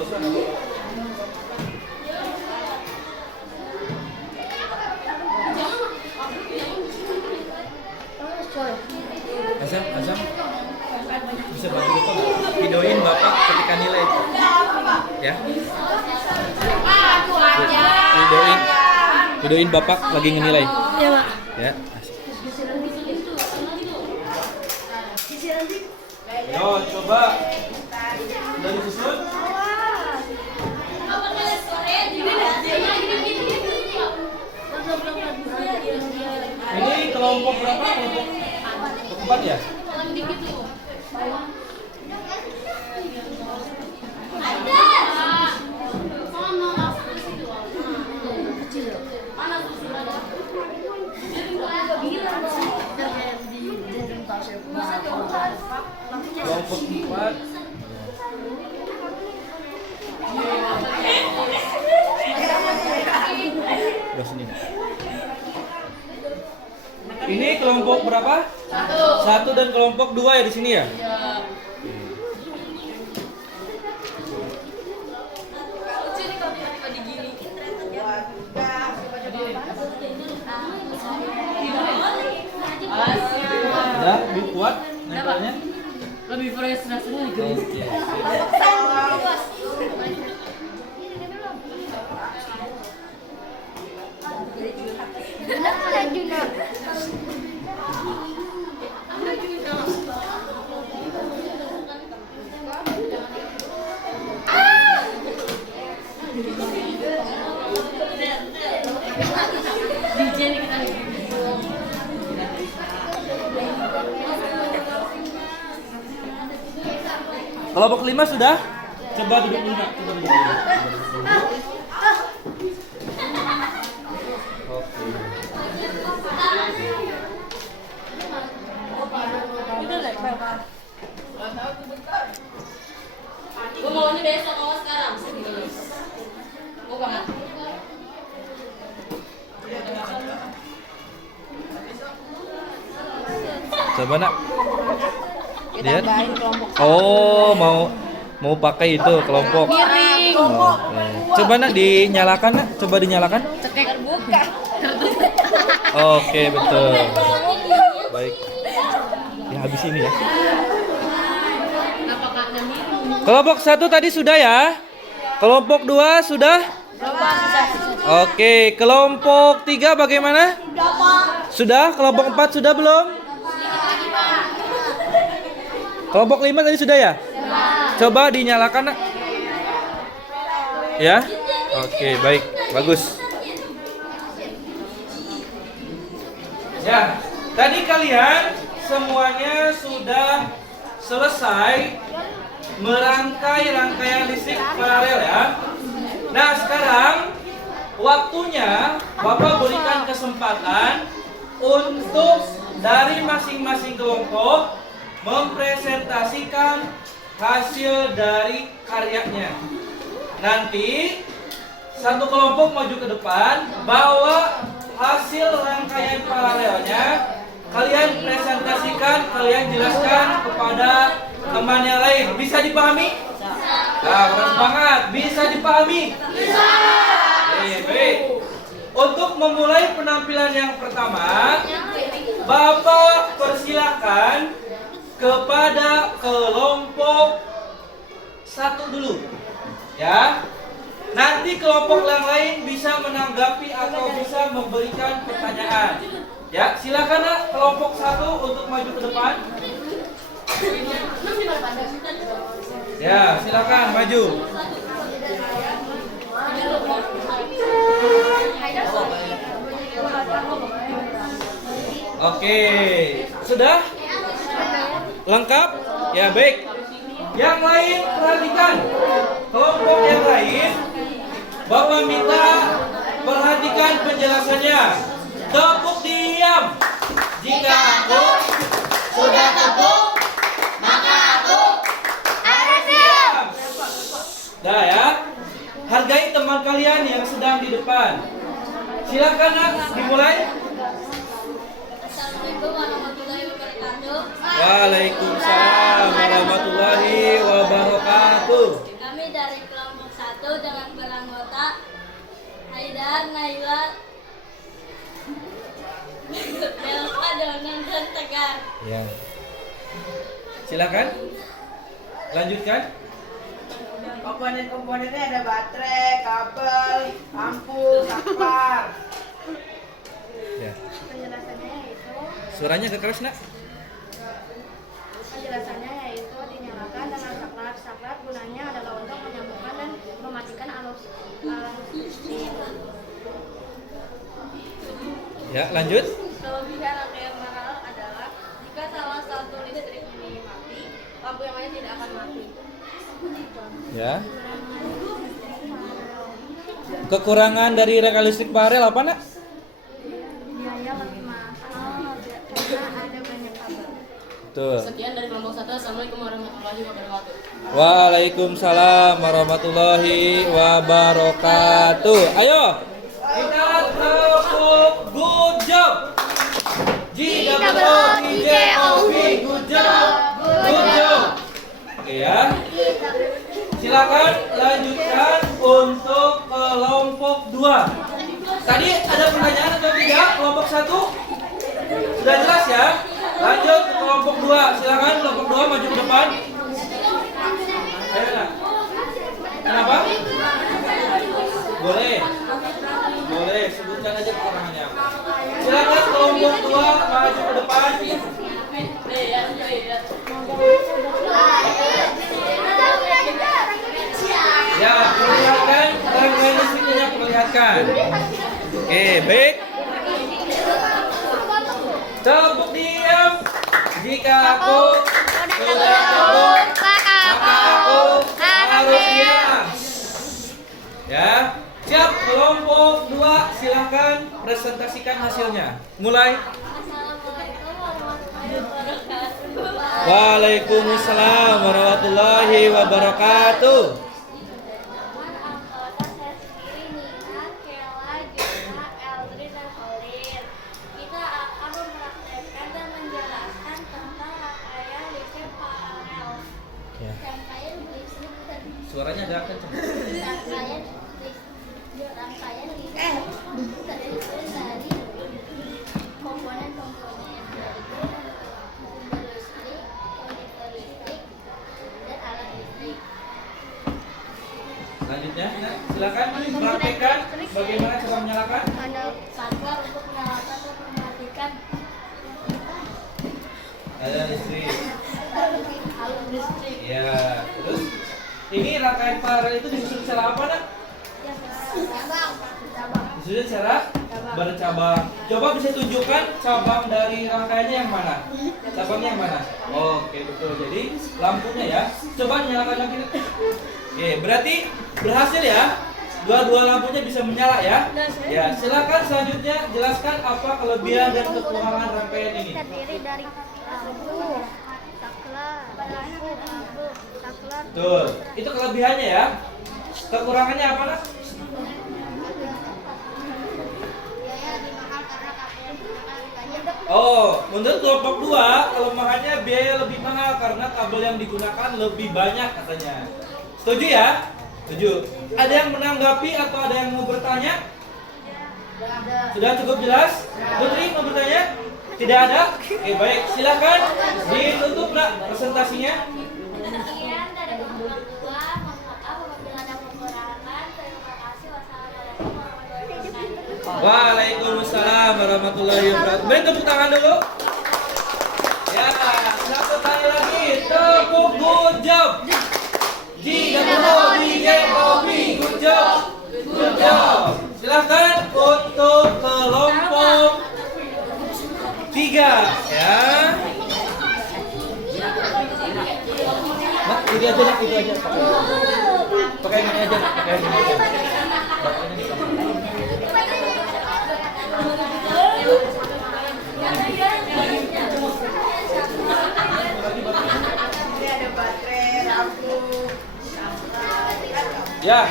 usah. Azam, bisa bantu Bapak nggak? Videoin Bapak ketika nilai, ya. Videoin Bapak lagi ngenilai. Iya, Pak. Ya. Yo, coba dari susun. Ini kelompok berapa? Kelompok keempat ya? Kelompok empat. Udah sini. Ini kelompok berapa? Satu dan kelompok dua ya di sini ya? Udah, lebih kuat nempelnya? Lebih fresh rasanya gitu. Oke. Kelompok kelima sudah? Coba duduk dulu, Nak. Coba duduk dulu. Oke. Gue maunya besok, mau sekarang. Mau banget. Coba Nak. Lihat. Oh, mau pakai itu kelompok. Miring. Oke. Coba Nak dinyalakan, Nak. Coba dinyalakan. Cekek terbuka. Oke, betul. Baik. Ya habis ini ya. Kelompok satu tadi sudah ya? Kelompok dua sudah? Oke, kelompok tiga bagaimana? Sudah? Kelompok empat sudah belum? Kelompok lima tadi sudah ya? Coba dinyalakan, Nak. Ya? Oke, baik. Bagus. Ya, tadi kalian semuanya sudah selesai merangkai rangkaian listrik paralel ya. Nah, sekarang waktunya Bapak berikan kesempatan untuk dari masing-masing kelompok mempresentasikan hasil dari karyanya. Nanti satu kelompok maju ke depan, bawa hasil rangkaian paralelnya, kalian presentasikan, kalian jelaskan kepada teman yang lain. Bisa dipahami? Nah, semangat. Bisa dipahami? Bisa. Baik. Untuk memulai penampilan yang pertama, Bapak persilakan kepada kelompok satu dulu, ya. Nanti kelompok yang lain bisa menanggapi atau bisa memberikan pertanyaan. Ya, silakan Nak, kelompok satu untuk maju ke depan. Ya, silakan maju. Oke, sudah? Lengkap? Ya, baik. Yang lain perhatikan. Kelompok yang lain, Bapak minta perhatikan penjelasannya. Tepuk diam. Jika aku sudah tepuk, maka aku harus diam. Dah ya. Hargai teman kalian yang sedang di depan. Silakan Nak, dimulai. Assalamualaikum warahmatullahi wabarakatuh. Waalaikumsalam warahmatullahi wabarakatuh. Kami dari kelompok Fajar, Naila, Delva, Donan, dan Tegar. Ya. Silakan. Lanjutkan. Komponen-komponennya ada baterai, kabel, lampu, saklar. Ya. Penjelasannya yaitu Suaranya agak keras, Nak. dinyalakan dengan saklar. Saklar gunanya adalah untuk menyambungkan dan mematikan arus listrik. Ya, lanjut. Kelebihan rangkaian mahal adalah jika salah satu listrik ini mati, lampu yang lain tidak akan mati. Ya. Kekurangan dari rangkaian listrik paralel apa, Nak? Biaya lebih mahal karena ada banyak kabel. Betul. Sekian dari kelompok 1. Assalamualaikum warahmatullahi wabarakatuh. Waalaikumsalam warahmatullahi wabarakatuh. Ayo, kita tepuk good job. GWOTJOB, good job, good job. Oke ya. Silakan lanjutkan untuk kelompok 2. Tadi ada pertanyaan atau tidak? Kelompok 1 sudah jelas ya. Lanjut ke kelompok 2. Silakan kelompok 2 maju ke depan. Ayo, Nak. Kenapa? Boleh. Boleh, sebutkan aja kekurangannya. Silakan kelompok 2 maju ke depan. Ya, perlihatkan rangkaian listriknya, perlihatkan. Oke, baik. Tepuk diam. Jika aku sudah tepuk, maka aku harus diam. Ya, siap. Kelompok 2, silahkan presentasikan hasilnya. Mulai. Assalamualaikum warahmatullahi wabarakatuh. Waalaikumsalam warahmatullahi wabarakatuh. Teman anggota saya sendiri Nina, Kela, Jona, Eldrin, dan Holin. Kita akan mempraktekkan dan menjelaskan tentang rangkaian listrik paralel. Ya. Rangkaian listrik Suaranya agak kencang. rangkaian listrik terdiri dari komponen-komponen yaitu sumber listrik, konduktor listrik, dan alat listrik. Selanjutnya, nah, silakan praktekkan bagaimana cara menyalakan. Ada saklar untuk menyalakan dan mematikan Ada listrik. alat listrik. Ya, terus ini rangkaian paralel itu disusun secara apa, Nak? Disusun secara bercabang. Coba bisa tunjukkan cabang dari rangkaiannya yang mana? Cabangnya yang mana? Oke, betul. Jadi lampunya ya. Coba nyalakan lagi. Oke, berarti berhasil ya. Dua-dua lampunya bisa menyala ya. Ya, silakan selanjutnya jelaskan apa kelebihan dan kekurangan rangkaian ini. Terdiri dari lampu, saklar, Betul. Itu kelebihannya ya. Kekurangannya apa, Nak? biaya lebih mahal karena kabel yang digunakan lebih banyak. Oh, menurut kelompok 2, kelemahannya biaya lebih mahal karena kabel yang digunakan lebih banyak katanya. Setuju ya? Setuju. Ada yang menanggapi atau ada yang mau bertanya? Sudah cukup jelas? Putri mau bertanya? Tidak ada? Oke, baik. Silakan ditutup, Nak, presentasinya. Sekian dari kelompok 2. Mohon maaf apabila ada kekurangan. Terima kasih. Wassalamualaikum warahmatullahi wabarakatuh. Waalaikumsalam warahmatullahi wabarakatuh. Beri tepuk tangan dulu. Ya, satu kali lagi. Tepuk good job. GWOTJOB, good job. Good job. Silahkan untuk kelompok 3 ya. Nah, ini aja, Nak, itu aja. Pakai ini aja, pakai ini aja. Bapaknya di sana. Ini ada baterai, lampu, Ya.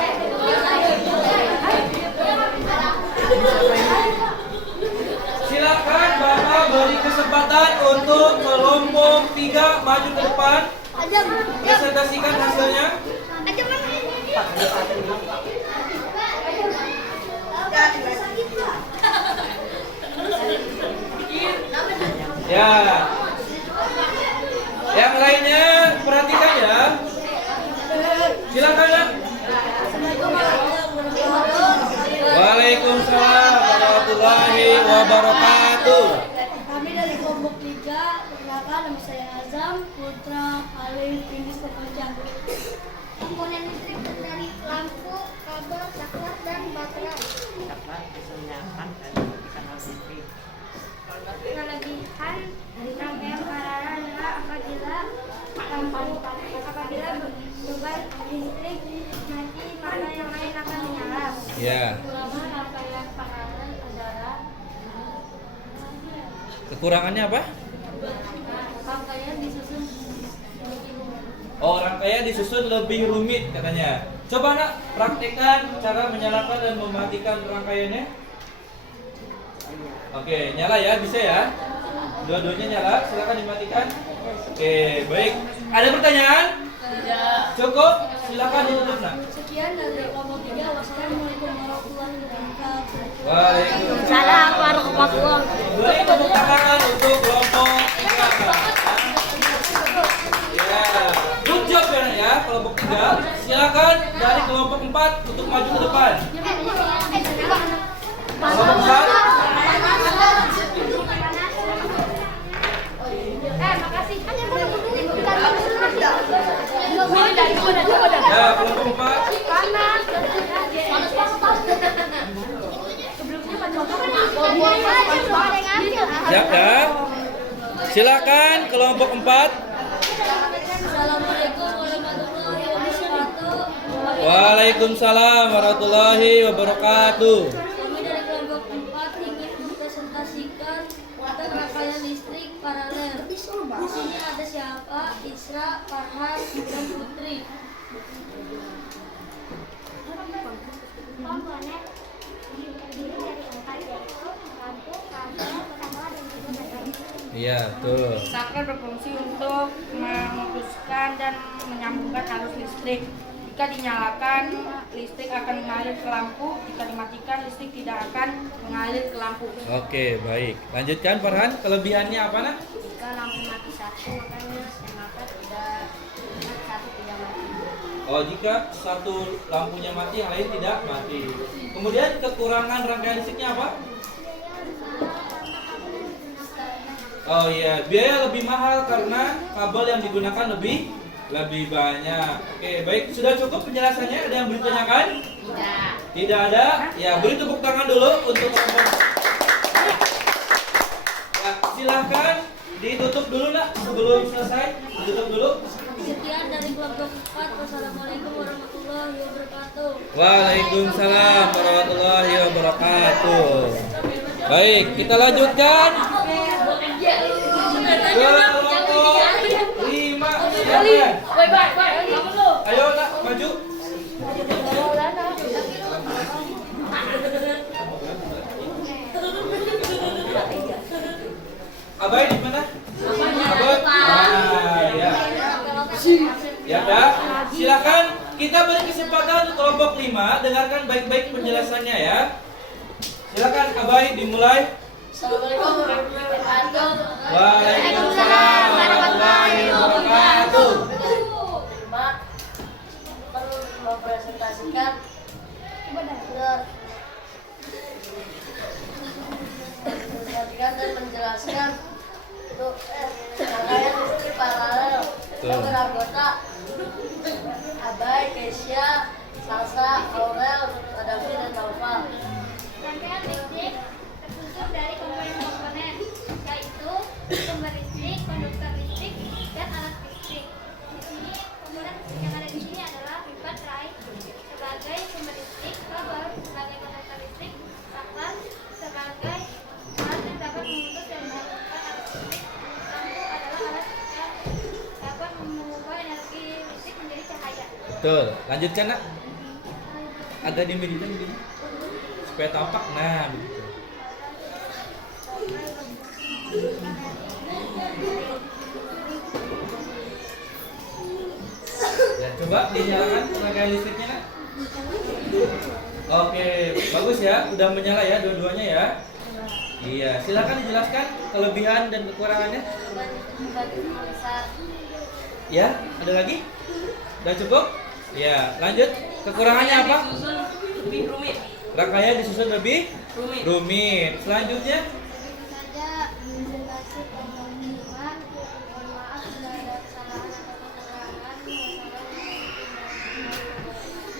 Silakan Bapak beri kesempatan untuk kelompok 3 maju ke depan. Presentasikan hasilnya. ya Diulangi lagi. Ya. Yang lainnya perhatikan ya. Silakan ya. Waalaikumsalam warahmatullahi wabarakatuh. Kami dari kelompok 3, perkenalkan nama saya Azam, Putra Alif Indis Pekerjaan. Komponen listrik terdiri lampu, kabel, saklar, dan baterai. Kelebihan rangkaian paralel adalah apabila beban listrik mati maka yang lain akan menyala. Ya. Kekurangan rangkaian paralel adalah Kekurangannya apa? rangkaian disusun Oh, rangkaian disusun lebih rumit katanya. Coba nak praktekkan cara menyalakan dan mematikan rangkaiannya. Oke, nyala ya, bisa ya? Dua-duanya nyala, silakan dimatikan. Oke, baik. Ada pertanyaan? Tidak. Cukup? Silakan ditutup nak. Sekian dari kelompok 3, wassalamualaikum warahmatullahi wabarakatuh. Waalaikumsalam warahmatullahi wabarakatuh. Beri tepuk tangan untuk kelompok 3. Ya, good job ya kelompok 3. Silakan dari kelompok 4 untuk maju ke depan. Kelompok 4. makasih. Ya, kelompok 4. Siap ya. Silakan kelompok 4. Assalamualaikum warahmatullahi wabarakatuh. Waalaikumsalam warahmatullahi wabarakatuh. Kami dari kelompok 4 ingin mempresentasikan tentang rangkaian listrik paralel. Di sini ada siapa? Isra, Farhan, dan Putri. Komponen terdiri dari 4 yaitu lampu, kabel, saklar, dan juga baterai. Iya, tuh. Saklar berfungsi untuk memutuskan dan menyambungkan arus listrik. Jika dinyalakan, listrik akan mengalir ke lampu. Jika dimatikan, listrik tidak akan mengalir ke lampu. Oke, baik. Lanjutkan Farhan, kelebihannya apa nak? Jika lampu mati satu, maka satu tidak mati. Oh, jika satu lampunya mati, yang lain tidak mati. Kemudian kekurangan rangkaian listriknya apa? Oh iya, biaya lebih mahal karena kabel yang digunakan lebih banyak. Oke, baik. Sudah cukup penjelasannya? Ada yang ditanyakan? Tidak. Tidak ada? Ya, beri tepuk tangan dulu untuk kelompok. Ya, silahkan ditutup dulu nak sebelum selesai. Ditutup dulu. Sekian dari kelompok 4. Wassalamualaikum warahmatullahi wabarakatuh. Waalaikumsalam warahmatullahi wabarakatuh. Baik, kita lanjutkan. Kelompok 5. Silakan. Ayo nak maju. Abai di mana? Abai. Ya. Ya, dah. Silakan kita beri kesempatan untuk kelompok 5 dengarkan baik-baik penjelasannya ya. Silakan Abai dimulai. Assalamualaikum warahmatullahi wabarakatuh. Waalaikumsalam warahmatullahi wabarakatuh. Perlu mempresentasikan dan menjelaskan untuk rangkaian listrik paralel yang beranggota Abai, Kesia, Salsa, Aurel, Adafi, dan Taufal. Rangkaian listrik tersusun dari komponen-komponen, yaitu sumber listrik, konduktor listrik, dan alat listrik. Di sini komponen yang ada di sini adalah baterai sebagai sumber listrik, kabel sebagai konduktor listrik, saklar sebagai alat yang dapat memutus dan mengalirkan arus listrik, lampu adalah alat yang dapat mengubah energi listrik menjadi cahaya. Betul. Lanjutkan nak. Agak dimiringin begini supaya tampak. Nah, begitu. Ya, coba dinyalakan rangkaian listriknya nak. Oke, bagus ya. Udah menyala ya dua-duanya ya. Iya, silakan dijelaskan kelebihan dan kekurangannya. Ya, ada lagi? Udah cukup? Ya, lanjut. Kekurangannya apa? Disusun lebih rumit. Rangkaian disusun lebih Rumit. rumit. Selanjutnya, Saja menjelaskan pembangunan. Mohon maaf bila ada kesalahan atau kekurangan.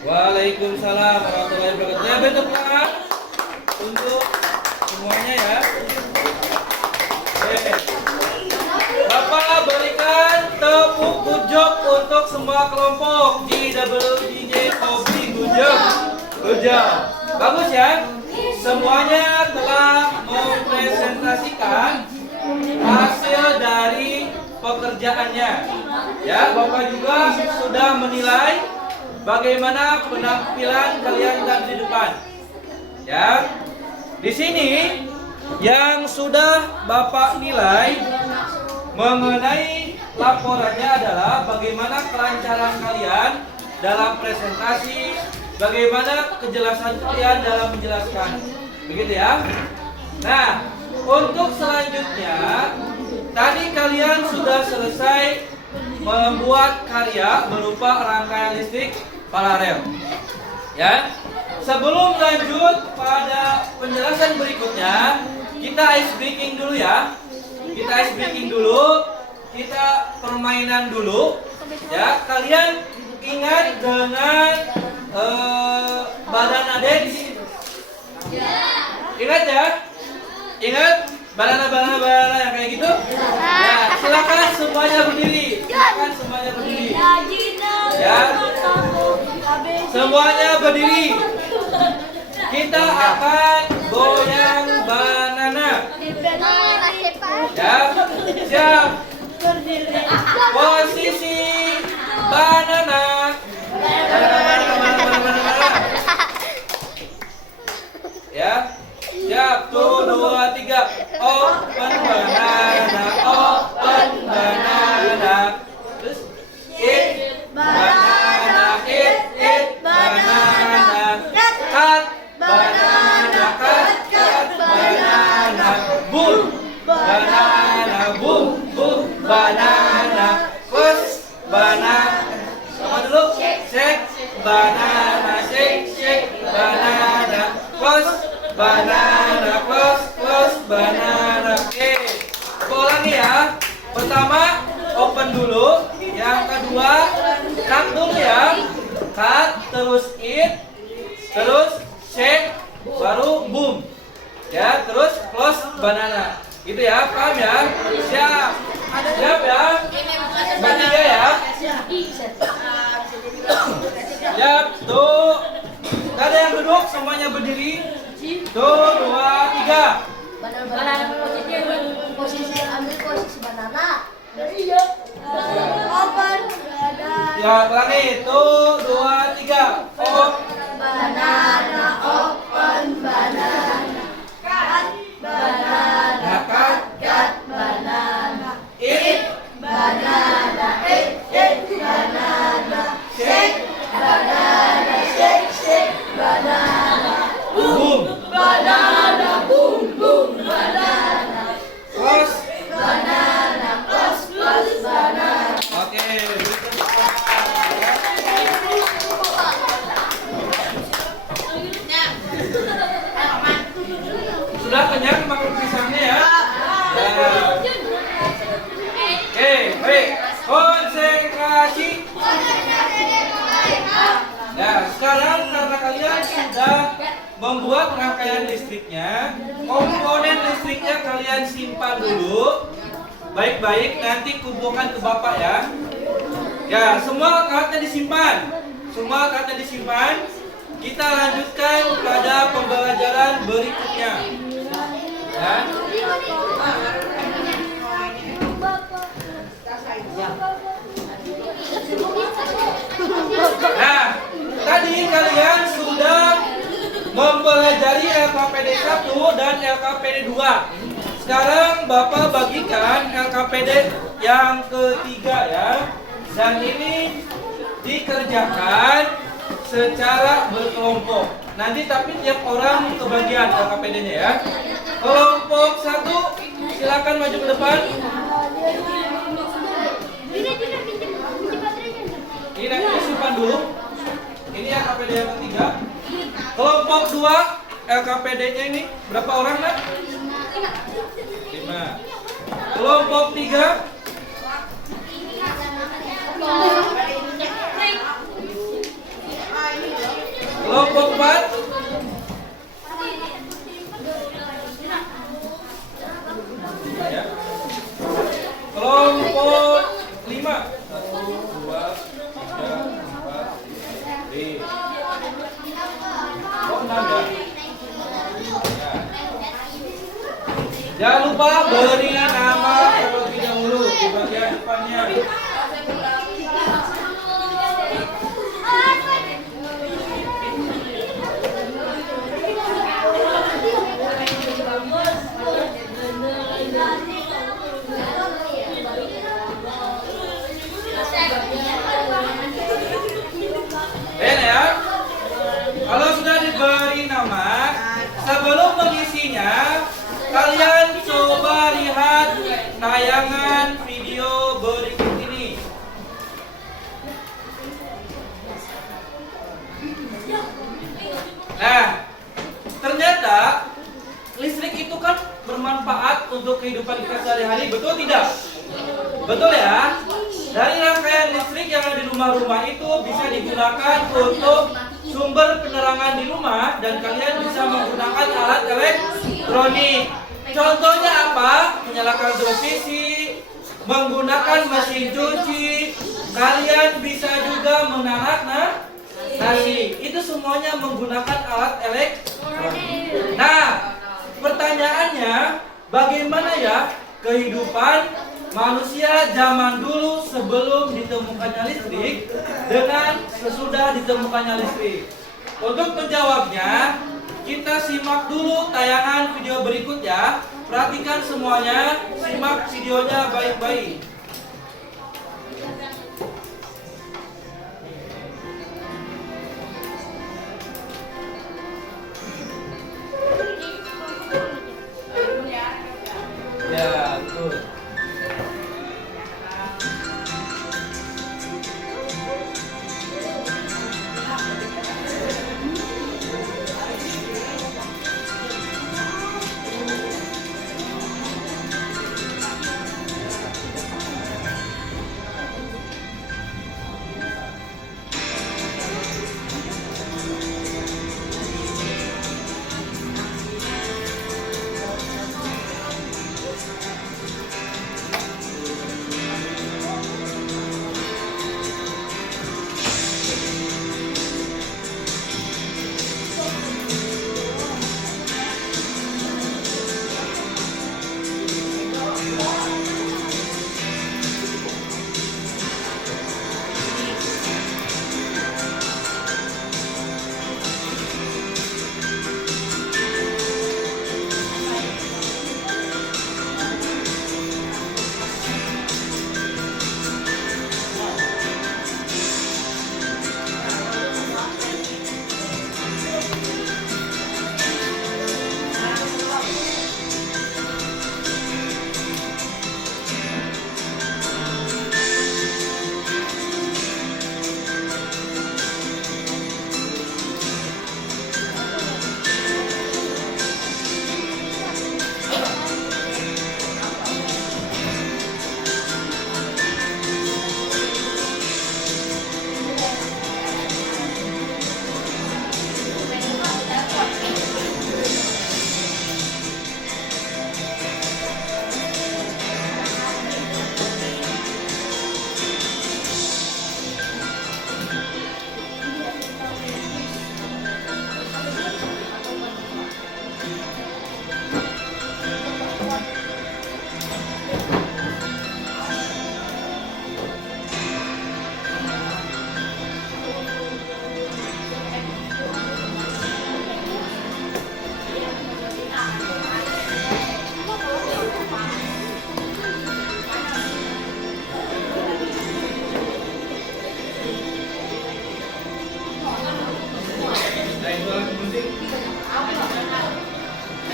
Waalaikumsalam warahmatullahi wabarakatuh. Ya, bentuk tangan untuk semuanya ya. Oke. Bapak berikan tepuk good job untuk semua kelompok GWDJ Hobi good job. Good job. Bagus ya. Semuanya telah mempresentasikan hasil dari pekerjaannya. Ya, Bapak juga sudah menilai bagaimana penampilan kalian tadi di depan. Ya. Di sini yang sudah Bapak nilai mengenai laporannya adalah bagaimana kelancaran kalian dalam presentasi, bagaimana kejelasan kalian dalam menjelaskan. Begitu ya. Nah, untuk selanjutnya tadi kalian sudah selesai membuat karya berupa rangkaian listrik paralel. Ya. Sebelum lanjut pada penjelasan berikutnya, kita ice breaking dulu ya. Kita ice breaking dulu, kita permainan dulu. Ya, kalian ingat dengan badan adek di sini. Ingat ya? Ingat banana yang kayak gitu? Ya, silakan semuanya berdiri. Silakan semuanya berdiri. Ya. Semuanya berdiri. Kita akan goyang banana. Ya, siap. Posisi banana. Ya, siap. Tuh, 2, 3. Open banana, open banana. Terus, eat banana, eat banana. Cut banana, cut banana. Boom, banana, boom, banana. Close banana. Sama dulu. Shake banana, shake banana. Close banana, close banana. Oke, aku ulangi ya. Pertama, open dulu. Yang kedua, cut dulu ya. Cut, terus eat, terus shake, baru boom. Ya, terus close banana. Gitu ya, paham ya? Siap. Siap ya? Bertiga ya? Siap, tuh. Gak ada yang duduk, semuanya berdiri. Tuh, 2, 3. Posisi ambil posisi banana. Iya. Open banana. Ya, ulangi. Tuh, 2, 3. Banana, open banana. Cut banana, cut banana. Eat Banana, eat banana. Shake banana, shake banana. boom. Banana, boom, banana. Close. Banana, close banana. Oke. Sudah kenyang makan pisangnya ya? Ya. Oke, baik. Konsentrasi. Nah, sekarang karena kalian sudah membuat rangkaian listriknya, komponen listriknya kalian simpan dulu. Baik-baik, nanti kumpulkan ke Bapak ya. Ya, semua alatnya disimpan. Semua alatnya disimpan. Kita lanjutkan pada pembelajaran berikutnya. Ya. Nah, tadi kalian sudah mempelajari LKPD 1 dan LKPD 2. Sekarang Bapak bagikan LKPD yang ketiga ya. Dan ini dikerjakan secara berkelompok. nanti tapi tiap orang kebagian LKPD-nya ya. Kelompok 1 silakan maju ke depan. Ini simpan dulu. Ini LKPD yang ketiga. Kelompok 2 LKPD-nya ini berapa orang, Nak? 5. Kelompok 3 kelompok 4 ya. Kelompok 5 1, 2, 3, 4, 5. Oh, 6 ya. Jangan lupa beri nama terlebih dahulu di bagian depannya. Ya, kalau sudah diberi nama, sebelum mengisinya, kalian coba lihat tayangan video berikut ini. Nah, ternyata listrik itu kan bermanfaat untuk kehidupan kita sehari-hari, betul tidak? Betul ya? Dari rangkaian listrik yang ada di rumah-rumah itu bisa digunakan untuk sumber penerangan di rumah dan kalian bisa menggunakan alat elektronik. Contohnya apa? Menyalakan televisi, menggunakan mesin cuci, kalian bisa juga menanak nasi. Itu semuanya menggunakan alat elektronik. Nah, pertanyaannya, bagaimana ya kehidupan manusia zaman dulu sebelum ditemukannya listrik dengan sesudah ditemukannya listrik? Untuk menjawabnya, kita simak dulu tayangan video berikut ya. Perhatikan semuanya, simak videonya baik-baik. Ya, betul.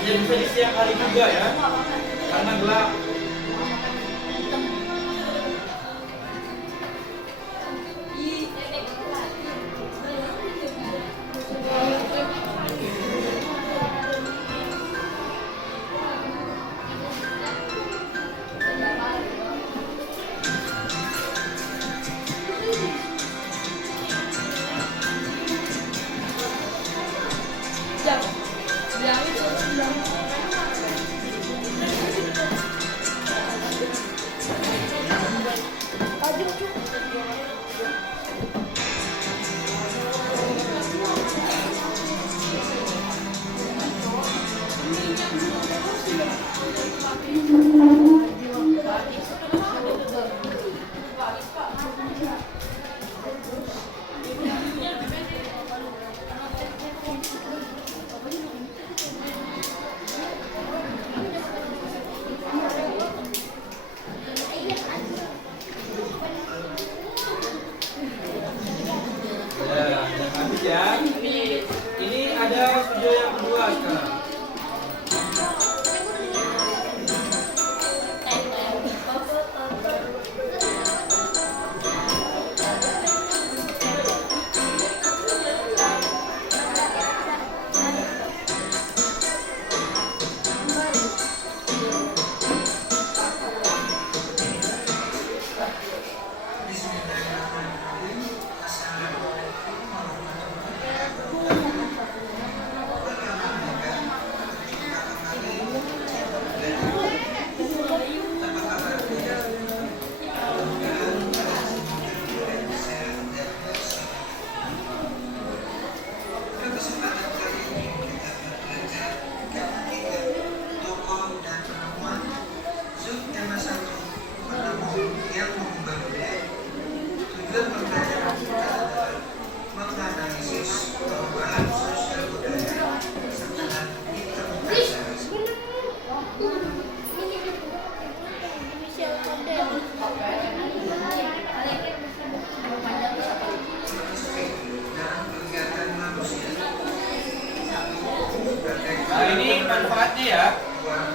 bisa di siang hari juga ya, karena gelap. Ya, ini ada video yang kedua sekarang. Nah, ini manfaatnya ya.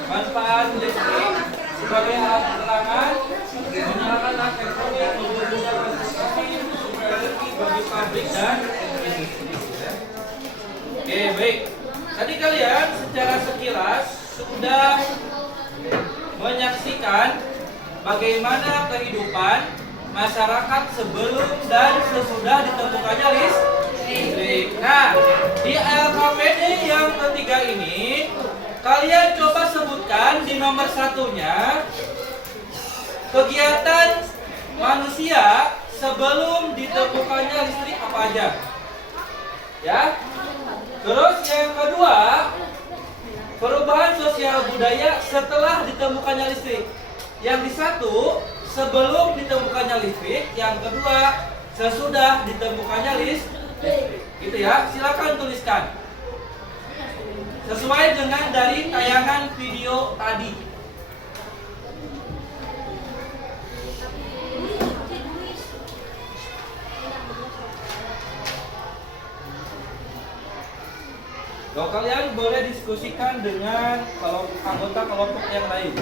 Manfaat listrik sebagai alat penerangan, menyalakan lampu elektronik, menggunakan mesin, energi bagi pabrik dan industri. Oke, baik. Tadi kalian secara sekilas sudah menyaksikan bagaimana kehidupan masyarakat sebelum dan sesudah ditemukannya listrik. Nah, di LKPD yang ketiga ini, kalian coba sebutkan di nomor satunya kegiatan manusia sebelum ditemukannya listrik apa aja. Ya. Terus yang kedua, perubahan sosial budaya setelah ditemukannya listrik. Yang di satu, sebelum ditemukannya listrik. Yang kedua, sesudah ditemukannya listrik. Gitu ya, silakan tuliskan sesuai dengan dari tayangan video tadi. Kalau kalian boleh diskusikan dengan anggota kelompok yang lain.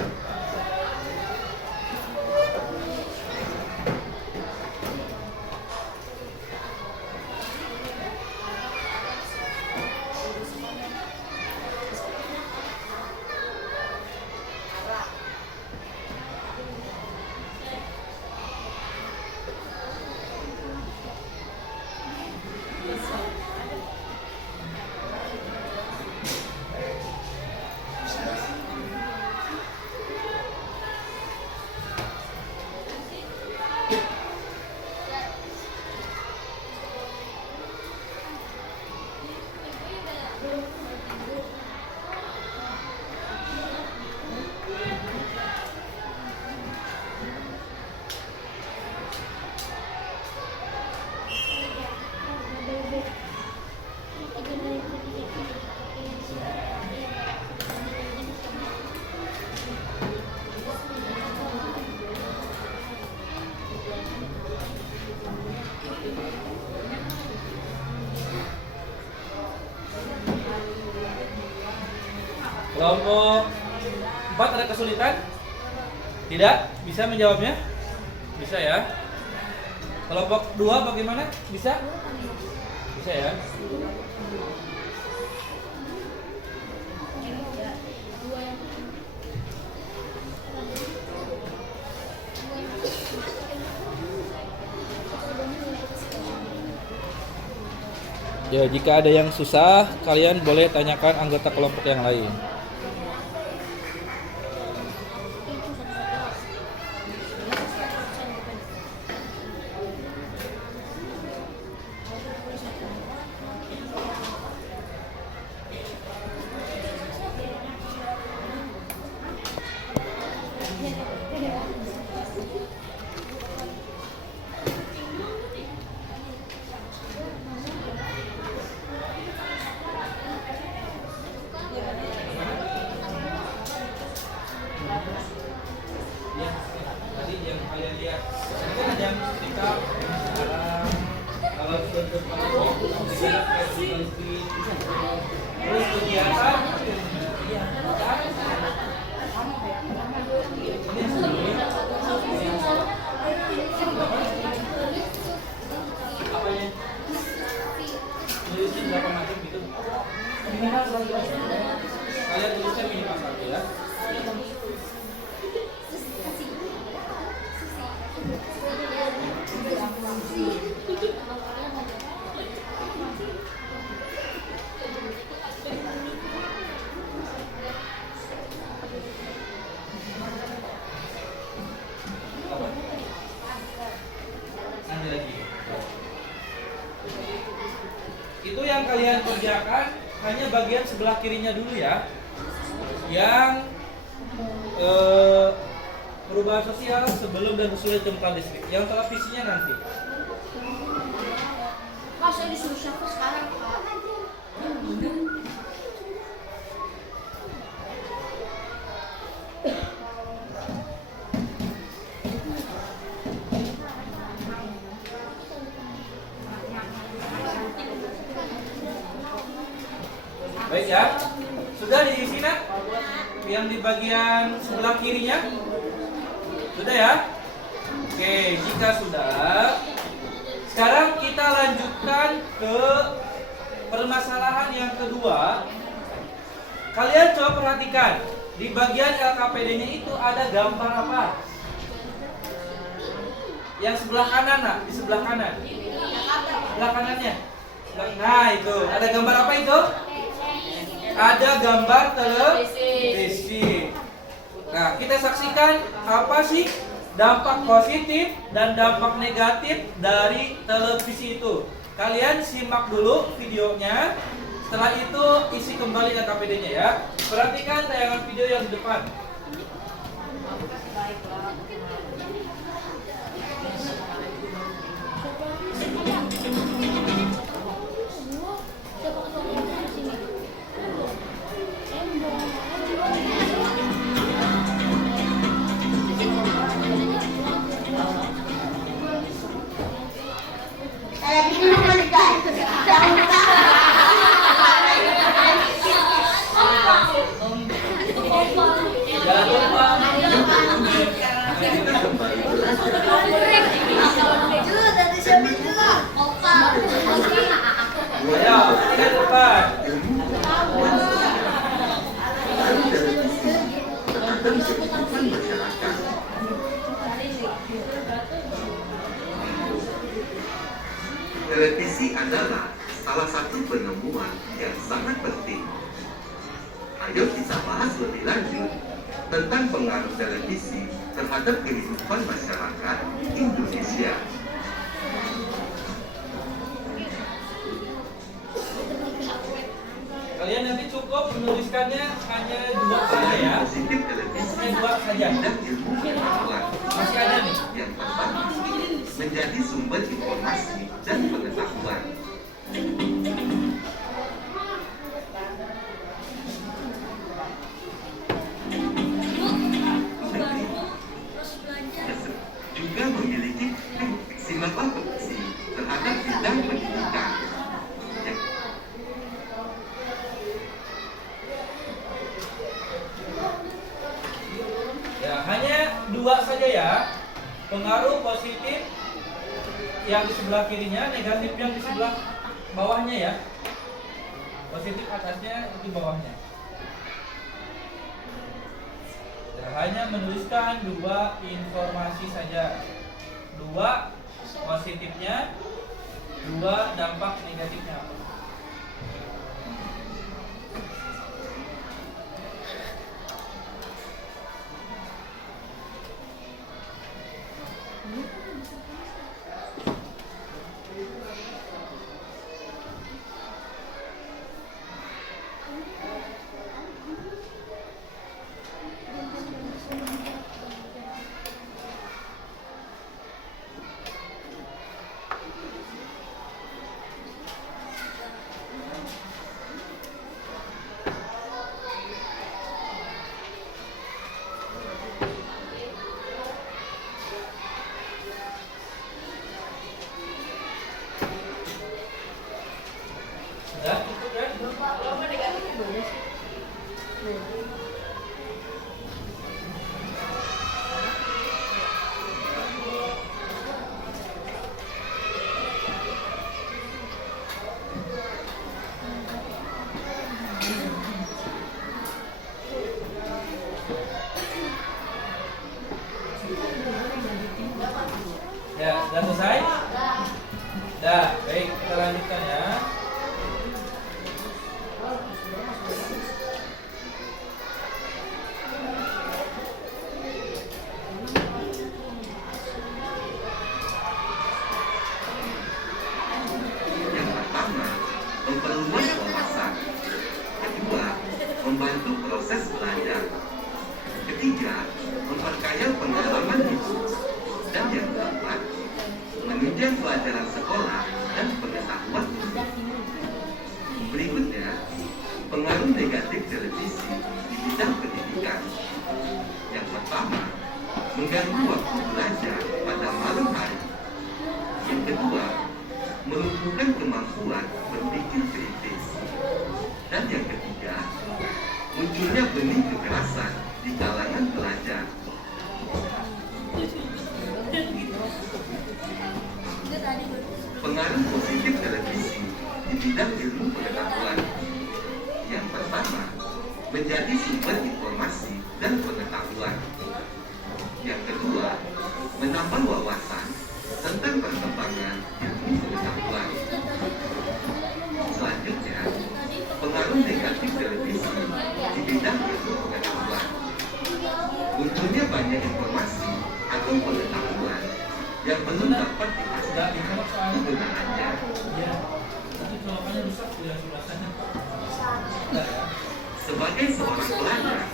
Kelompok 4 ada kesulitan? Tidak? Bisa menjawabnya? Bisa ya. Kelompok 2 bagaimana? Bisa? Bisa ya. Ya, jika ada yang susah, kalian boleh tanyakan anggota kelompok yang lain. Ya, tadi yang kalian lihat ini kan ada yang kita kalau untuk terus kegiatan apanya tulisnya berapa macam gitu minimal kalian tulisnya minimal 1 ya. Itu yang kalian kerjakan hanya bagian sebelah kirinya dulu ya, yang perubahan sosial sebelum dan sesudah jemputan listrik. Yang televisinya nanti. Pak, saya disuruh siapa sekarang, Pak? Baik ya, sudah diisi nak? Yang di bagian sebelah kirinya sudah ya? Oke, jika sudah, sekarang kita lanjutkan ke permasalahan yang kedua. Kalian coba perhatikan di bagian LKPD-nya itu ada gambar apa? Yang sebelah kanan nak, di sebelah kanan. Sebelah kanannya. Nah itu, ada gambar apa itu? Ada gambar televisi. Nah, kita saksikan apa sih dampak positif dan dampak negatif dari televisi itu. Kalian simak dulu videonya. Setelah itu isi kembali LKPD-nya ya. Perhatikan tayangan video yang di depan. Jangan lupa. Ayo, kita depan. Televisi adalah salah satu penemuan yang sangat penting. Ayo kita bahas lebih lanjut tentang pengaruh televisi terhadap kehidupan masyarakat Indonesia. Kalian nanti cukup menuliskannya hanya 2 saja ya. Positif televisi Hanya 2 saja. dan ilmu pengetahuan Masih ada nih. yang pertama menjadi sumber informasi dan pengetahuan. Juga memiliki maksimal potensi terhadap bidang pendidikan. sebelah kirinya, negatif yang di sebelah bawahnya ya. Positif atasnya, itu bawahnya. Ya, hanya menuliskan 2 informasi saja. 2 positifnya, 2 dampak negatifnya. Sudah cukup ya? Ya, sudah selesai? Dah, baik, kita lanjutkan ya. Yang pertama, memperluas wawasan. Kedua, membantu proses belajar. Ketiga, memperkaya pengalaman hidup. Dan yang keempat, menunjang pelajaran sekolah dan pengetahuan umum. Berikutnya, pengaruh negatif televisi di bidang pendidikan. Yang pertama, mengganggu waktu belajar pada malam hari. Yang kedua, melumpuhkan kemampuan berpikir kritis. Dan yang ketiga, munculnya benih kekerasan di kalangan pelajar. Pengaruh positif televisi di bidang ilmu pengetahuan. Yang pertama, menjadi sumber informasi dan pengetahuan. Yang kedua, menambah wawasan tentang perkembangan ilmu pengetahuan. Selanjutnya, pengaruh negatif televisi di bidang ilmu pengetahuan. Munculnya banyak informasi atau pengetahuan yang belum dapat dipastikan penggunaannya. Ya, nanti colokannya rusak ya sebelah sana. Sudah ya. Sebagai seorang pelajar,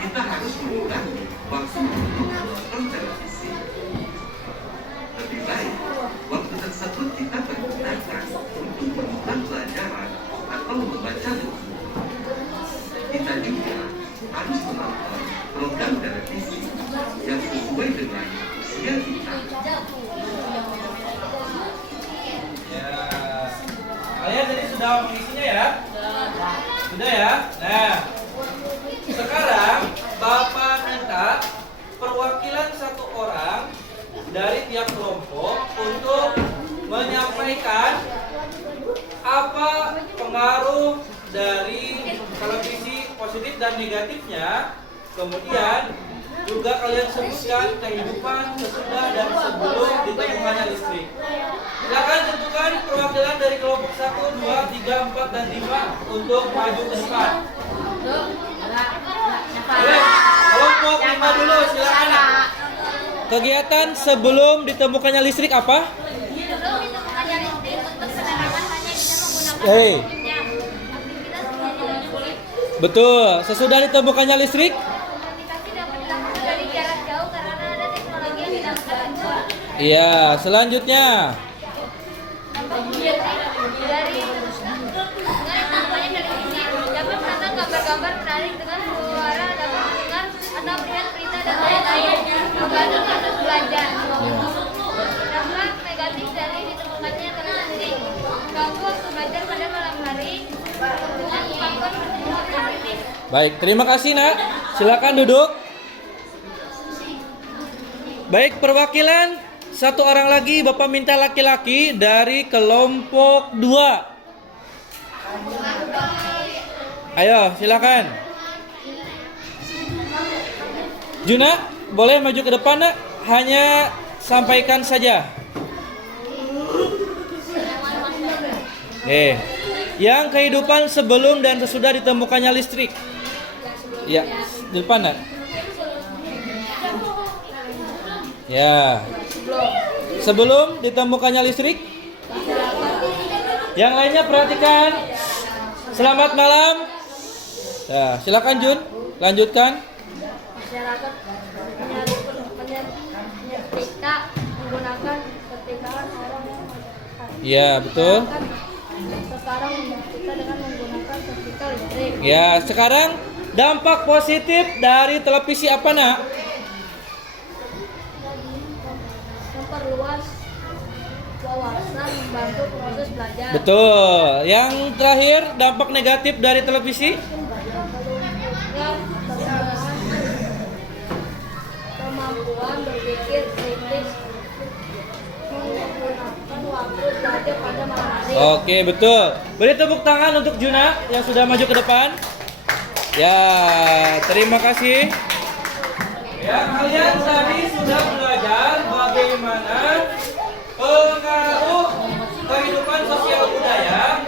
kita harus mengurangi waktu untuk menonton televisi. Lebih baik, waktu tersebut kita pergunakan untuk melakukan pelajaran atau membaca buku. Kita juga harus menonton program televisi yang sesuai dengan usia kita. Ya. Kalian tadi sudah mengisinya ya? Sudah ya? Nah, sekarang Bapak minta perwakilan 1 orang dari tiap kelompok untuk menyampaikan apa pengaruh dari televisi positif dan negatifnya. Kemudian juga kalian sebutkan kehidupan sesudah dan sebelum ditemukannya listrik. Silakan tentukan perwakilan dari kelompok 1, 2, 3, 4, dan 5 untuk maju ke depan. Oke, kelompok 5 dulu silakan. Kegiatan sebelum ditemukannya listrik apa? Sebelum ditemukannya listrik untuk penerangan hanya bisa menggunakan Hey. listriknya. Aktivitas menjadi sulit. Betul. Sesudah ditemukannya listrik? Komunikasi dapat dilakukan dari jarak jauh karena ada teknologi yang dilakukan sensor. Iya, selanjutnya. Dampak positif dari dengan tambahnya televisi dapat menonton gambar-gambar menarik dengan suara, dapat mendengar atau melihat berita dan lain-lain, membantu proses belajar. Dampak negatif dari ditemukannya televisi mengganggu waktu belajar pada malam hari dengan kemampuan berpikir kritis. Baik, terima kasih Nak. Silakan duduk. Baik, perwakilan satu orang lagi Bapak minta laki-laki dari kelompok 2. Ayo, silakan. Juna, boleh maju ke depan, Nak? Hanya sampaikan saja. Yang kehidupan sebelum dan sesudah ditemukannya listrik. Ya, di depan, Nak. Ya. Sebelum ditemukannya listrik. Yang lainnya perhatikan. Selamat malam. Ya, silakan Jun, lanjutkan. Masyarakat menyetrika menggunakan setrikaan orang yang menggunakan. Ya, betul. Sekarang kita dengan menggunakan setrika listrik. Ya, sekarang dampak positif dari televisi apa, Nak? Memperluas wawasan, membantu proses belajar. Betul. Yang terakhir, dampak negatif dari televisi? Kemampuan berpikir kritis, menggunakan waktu belajar pada malam hari. Oke, betul. Beri tepuk tangan untuk Juna yang sudah maju ke depan. Ya, terima kasih. Ya, kalian tadi sudah belajar bagaimana pengaruh kehidupan sosial budaya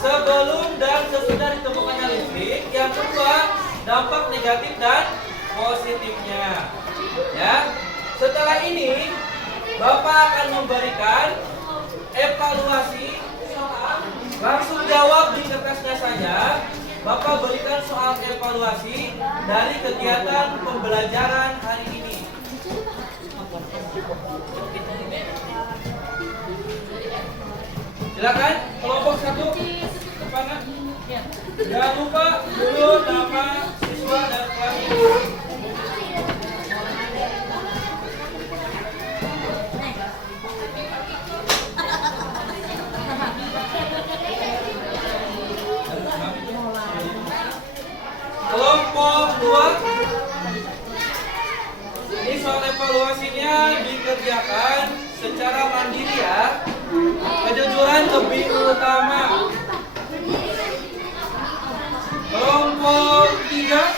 sebelum dan sesudah ditemukannya listrik. Yang kedua, dampak negatif dan positifnya. Ya, setelah ini Bapak akan memberikan evaluasi soal. Langsung jawab di kertasnya saja. Bapak berikan soal evaluasi dari kegiatan pembelajaran hari ini. Silakan kelompok 1 depan. Jangan lupa dulu nama siswa dan kelasnya. Kelompok 2. Ini soal evaluasinya dikerjakan secara mandiri ya. Kejujuran lebih utama. Kelompok 3.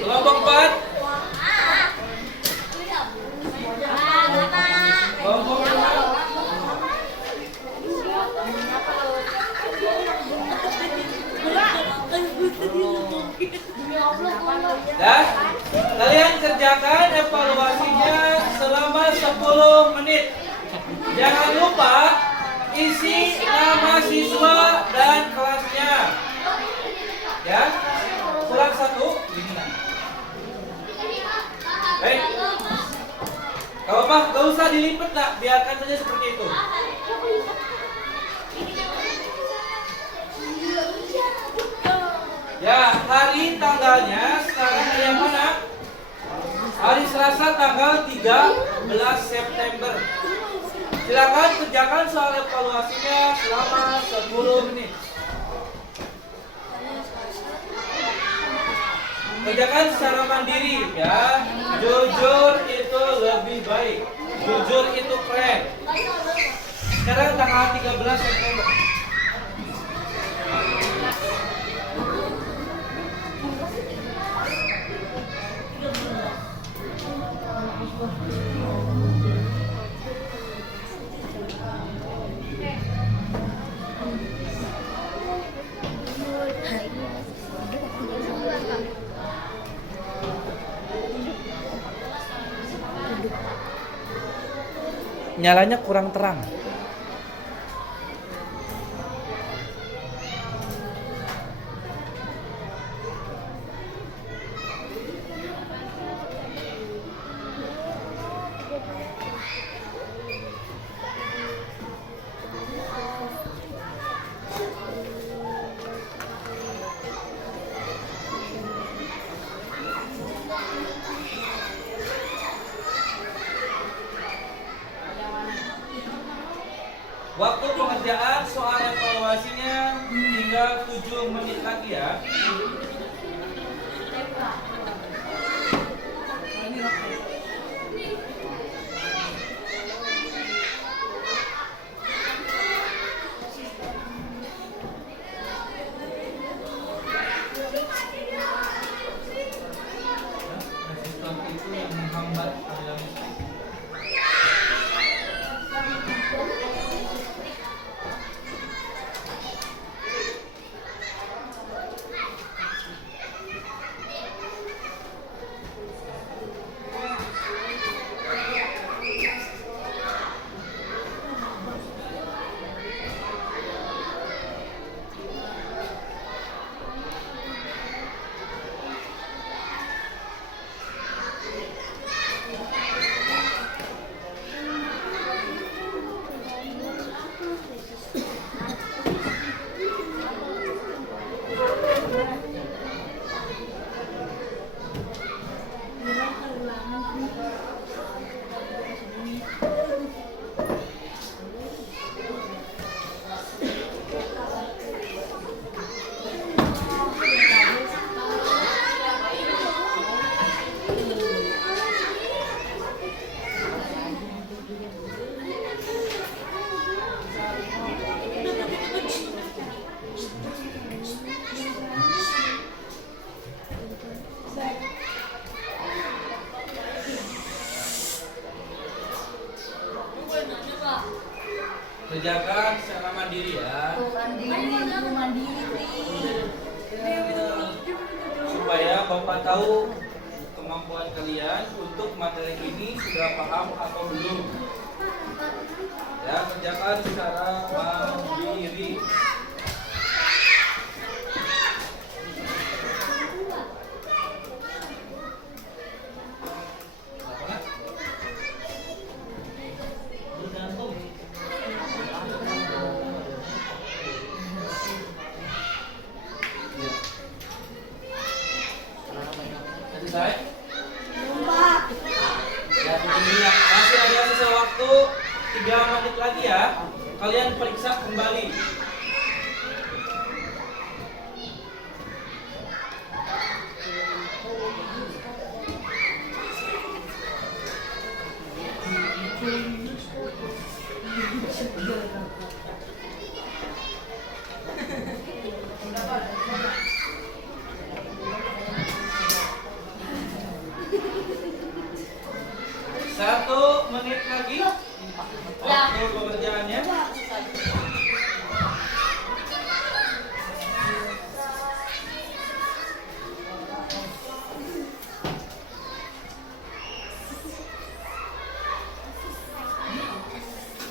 Kelompok 4. Kelompok 5. Dan kalian kerjakan evaluasinya selama 10 menit. Jangan lupa isi nama siswa dan kelasnya. Ya, ulang 1. Baik. Kalau apa, gak usah dilipat lah, biarkan saja seperti itu. Ya, hari tanggalnya sekarang yang mana? Hari Selasa tanggal 13 September. Silakan kerjakan soal evaluasinya selama 10 menit. Kerjakan secara mandiri ya. Jujur itu lebih baik. Jujur itu keren. Sekarang tanggal 13 September. Nyalanya kurang terang. Waktu pengerjaan soal evaluasinya tinggal 7 menit lagi ya. Kerjakan secara mandiri ya. Supaya Bapak tahu kemampuan kalian untuk materi ini sudah paham atau belum. Ya, kerjakan secara mandiri. Selesai? Ya, begini. Masih ada sisa waktu 3 menit lagi ya. Kalian periksa kembali. Satu menit lagi waktu pengerjaannya.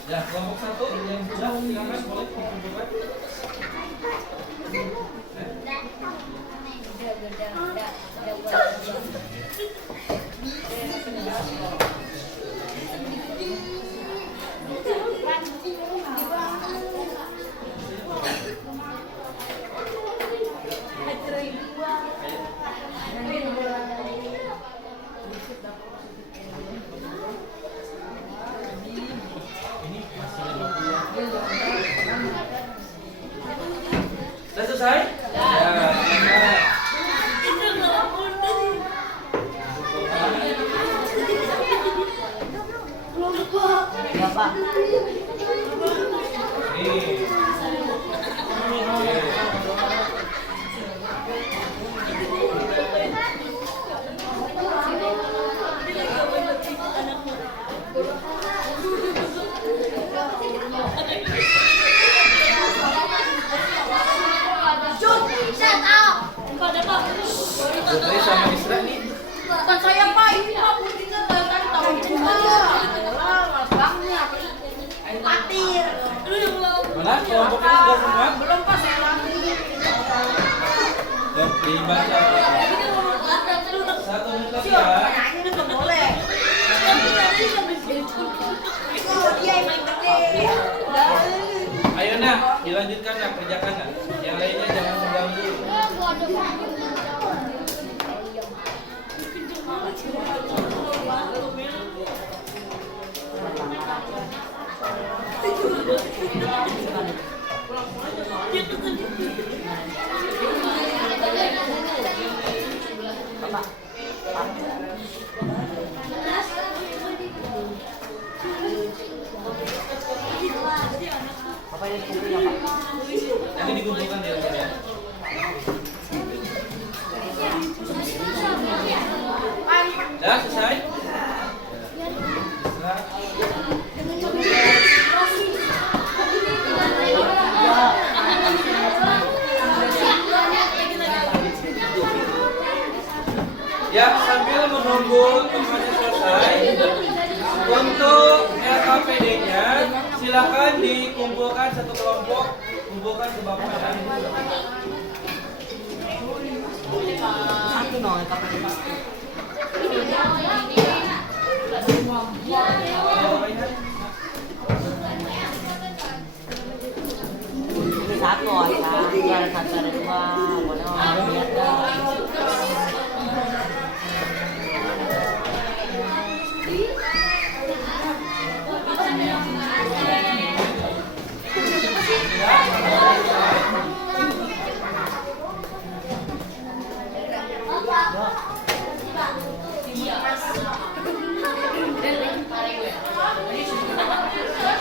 Ya, kelompok 1 yang sudah silakan boleh dikumpulkan. Sudah selesai? Ya. Jadi sama Isra nih. Bukan saya Pak, ini Pak Putrinya tadi tahu juga. Mas Bangnya. Atir. Mana kelompok ini sudah semua? Belum Pak, saya lagi. Dan dibaca. 1 menit lagi ya. Ini belum boleh. Dia yang main gede. Ayo nah, dilanjutkan nah, kerjakan nah. Yang lainnya jangan mengganggu. Nanti dikumpulkan ya. Dah selesai? Ya, sambil menunggu temannya selesai, untuk LKPD-nya silakan dikumpulkan satu kelompok, kumpulkan ke Bapak ya. Satu ada satu ada dua, boleh lihat dah.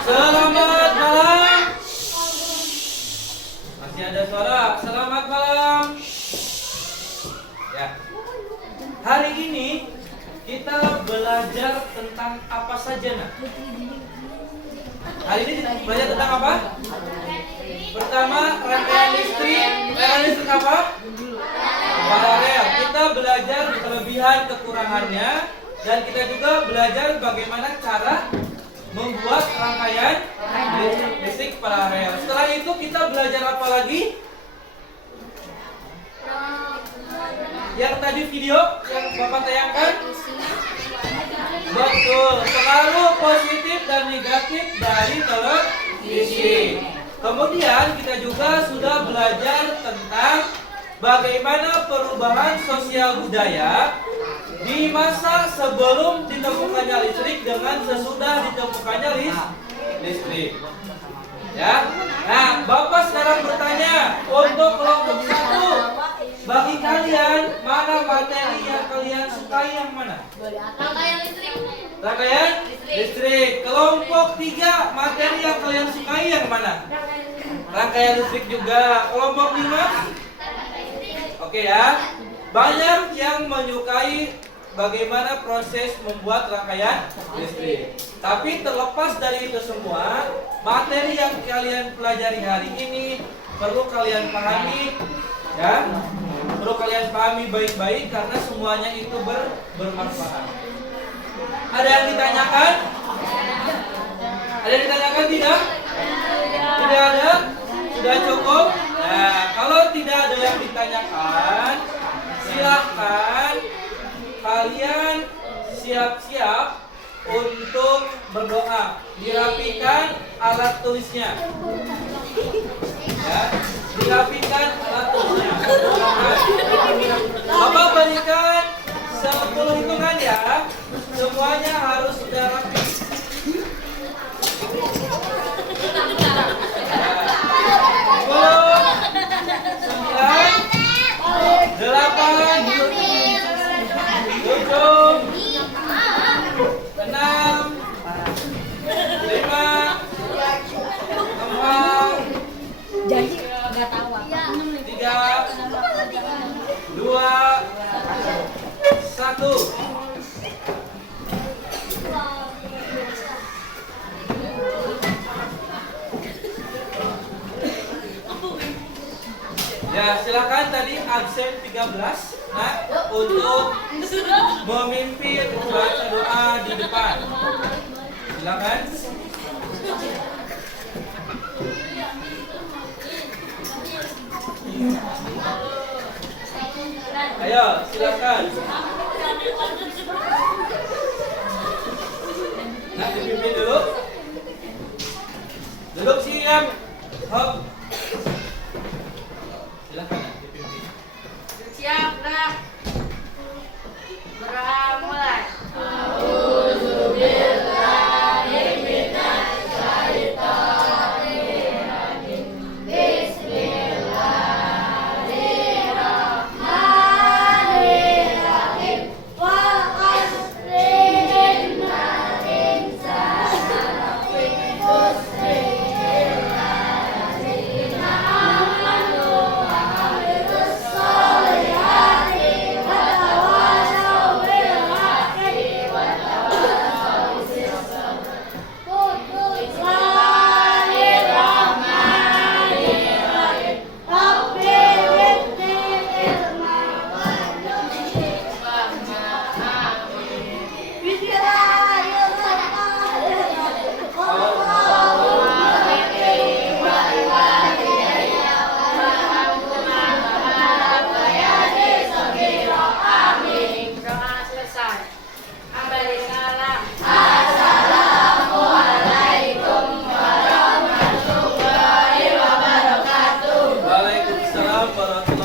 Selamat malam. Masih ada suara. Selamat malam. Ya. Hari ini kita belajar tentang apa saja, Nak? Hari ini belajar tentang apa? Pertama, rangkaian listrik. Rangkaian listrik apa? Paralel. Kita belajar kelebihan kekurangannya dan kita juga belajar bagaimana cara membuat rangkaian listrik paralel. Setelah itu kita belajar apa lagi? Yang tadi video yang Bapak tayangkan? Betul, pengaruh positif dan negatif dari televisi. Kemudian kita juga sudah belajar tentang bagaimana perubahan sosial budaya di masa sebelum ditemukannya listrik dengan sesudah ditemukannya listrik. Ya. Nah, Bapak sekarang bertanya untuk kelompok 1, bagi kalian mana materi yang kalian sukai yang mana? Rangkaian listrik. Rangkaian listrik. Kelompok 3, materi yang kalian sukai yang mana? Rangkaian listrik juga. Kelompok 5? Oke ya. Banyak yang menyukai bagaimana proses membuat rangkaian listrik. Tapi terlepas dari itu semua, materi yang kalian pelajari hari ini perlu kalian pahami, ya. Perlu kalian pahami baik-baik karena semuanya itu bermanfaat. Ada yang ditanyakan? Ada yang ditanyakan tidak? Tidak ada? Sudah cukup? Nah, kalau tidak ada yang ditanyakan, silahkan kalian siap-siap untuk berdoa. Dirapikan alat tulisnya. Ya, dirapikan alat tulisnya. Bapak berikan 10 hitungan ya. Semuanya harus sudah rapi. 1. Ya, silakan tadi absen 13 untuk memimpin baca doa di depan. Silakan. Ayo, silakan. Nah, dipimpin dulu. Duduk siap. Hop. Silakan dipimpin. Siap, gerak. Gerak mulai. Waalaikumsalam warahmatullahi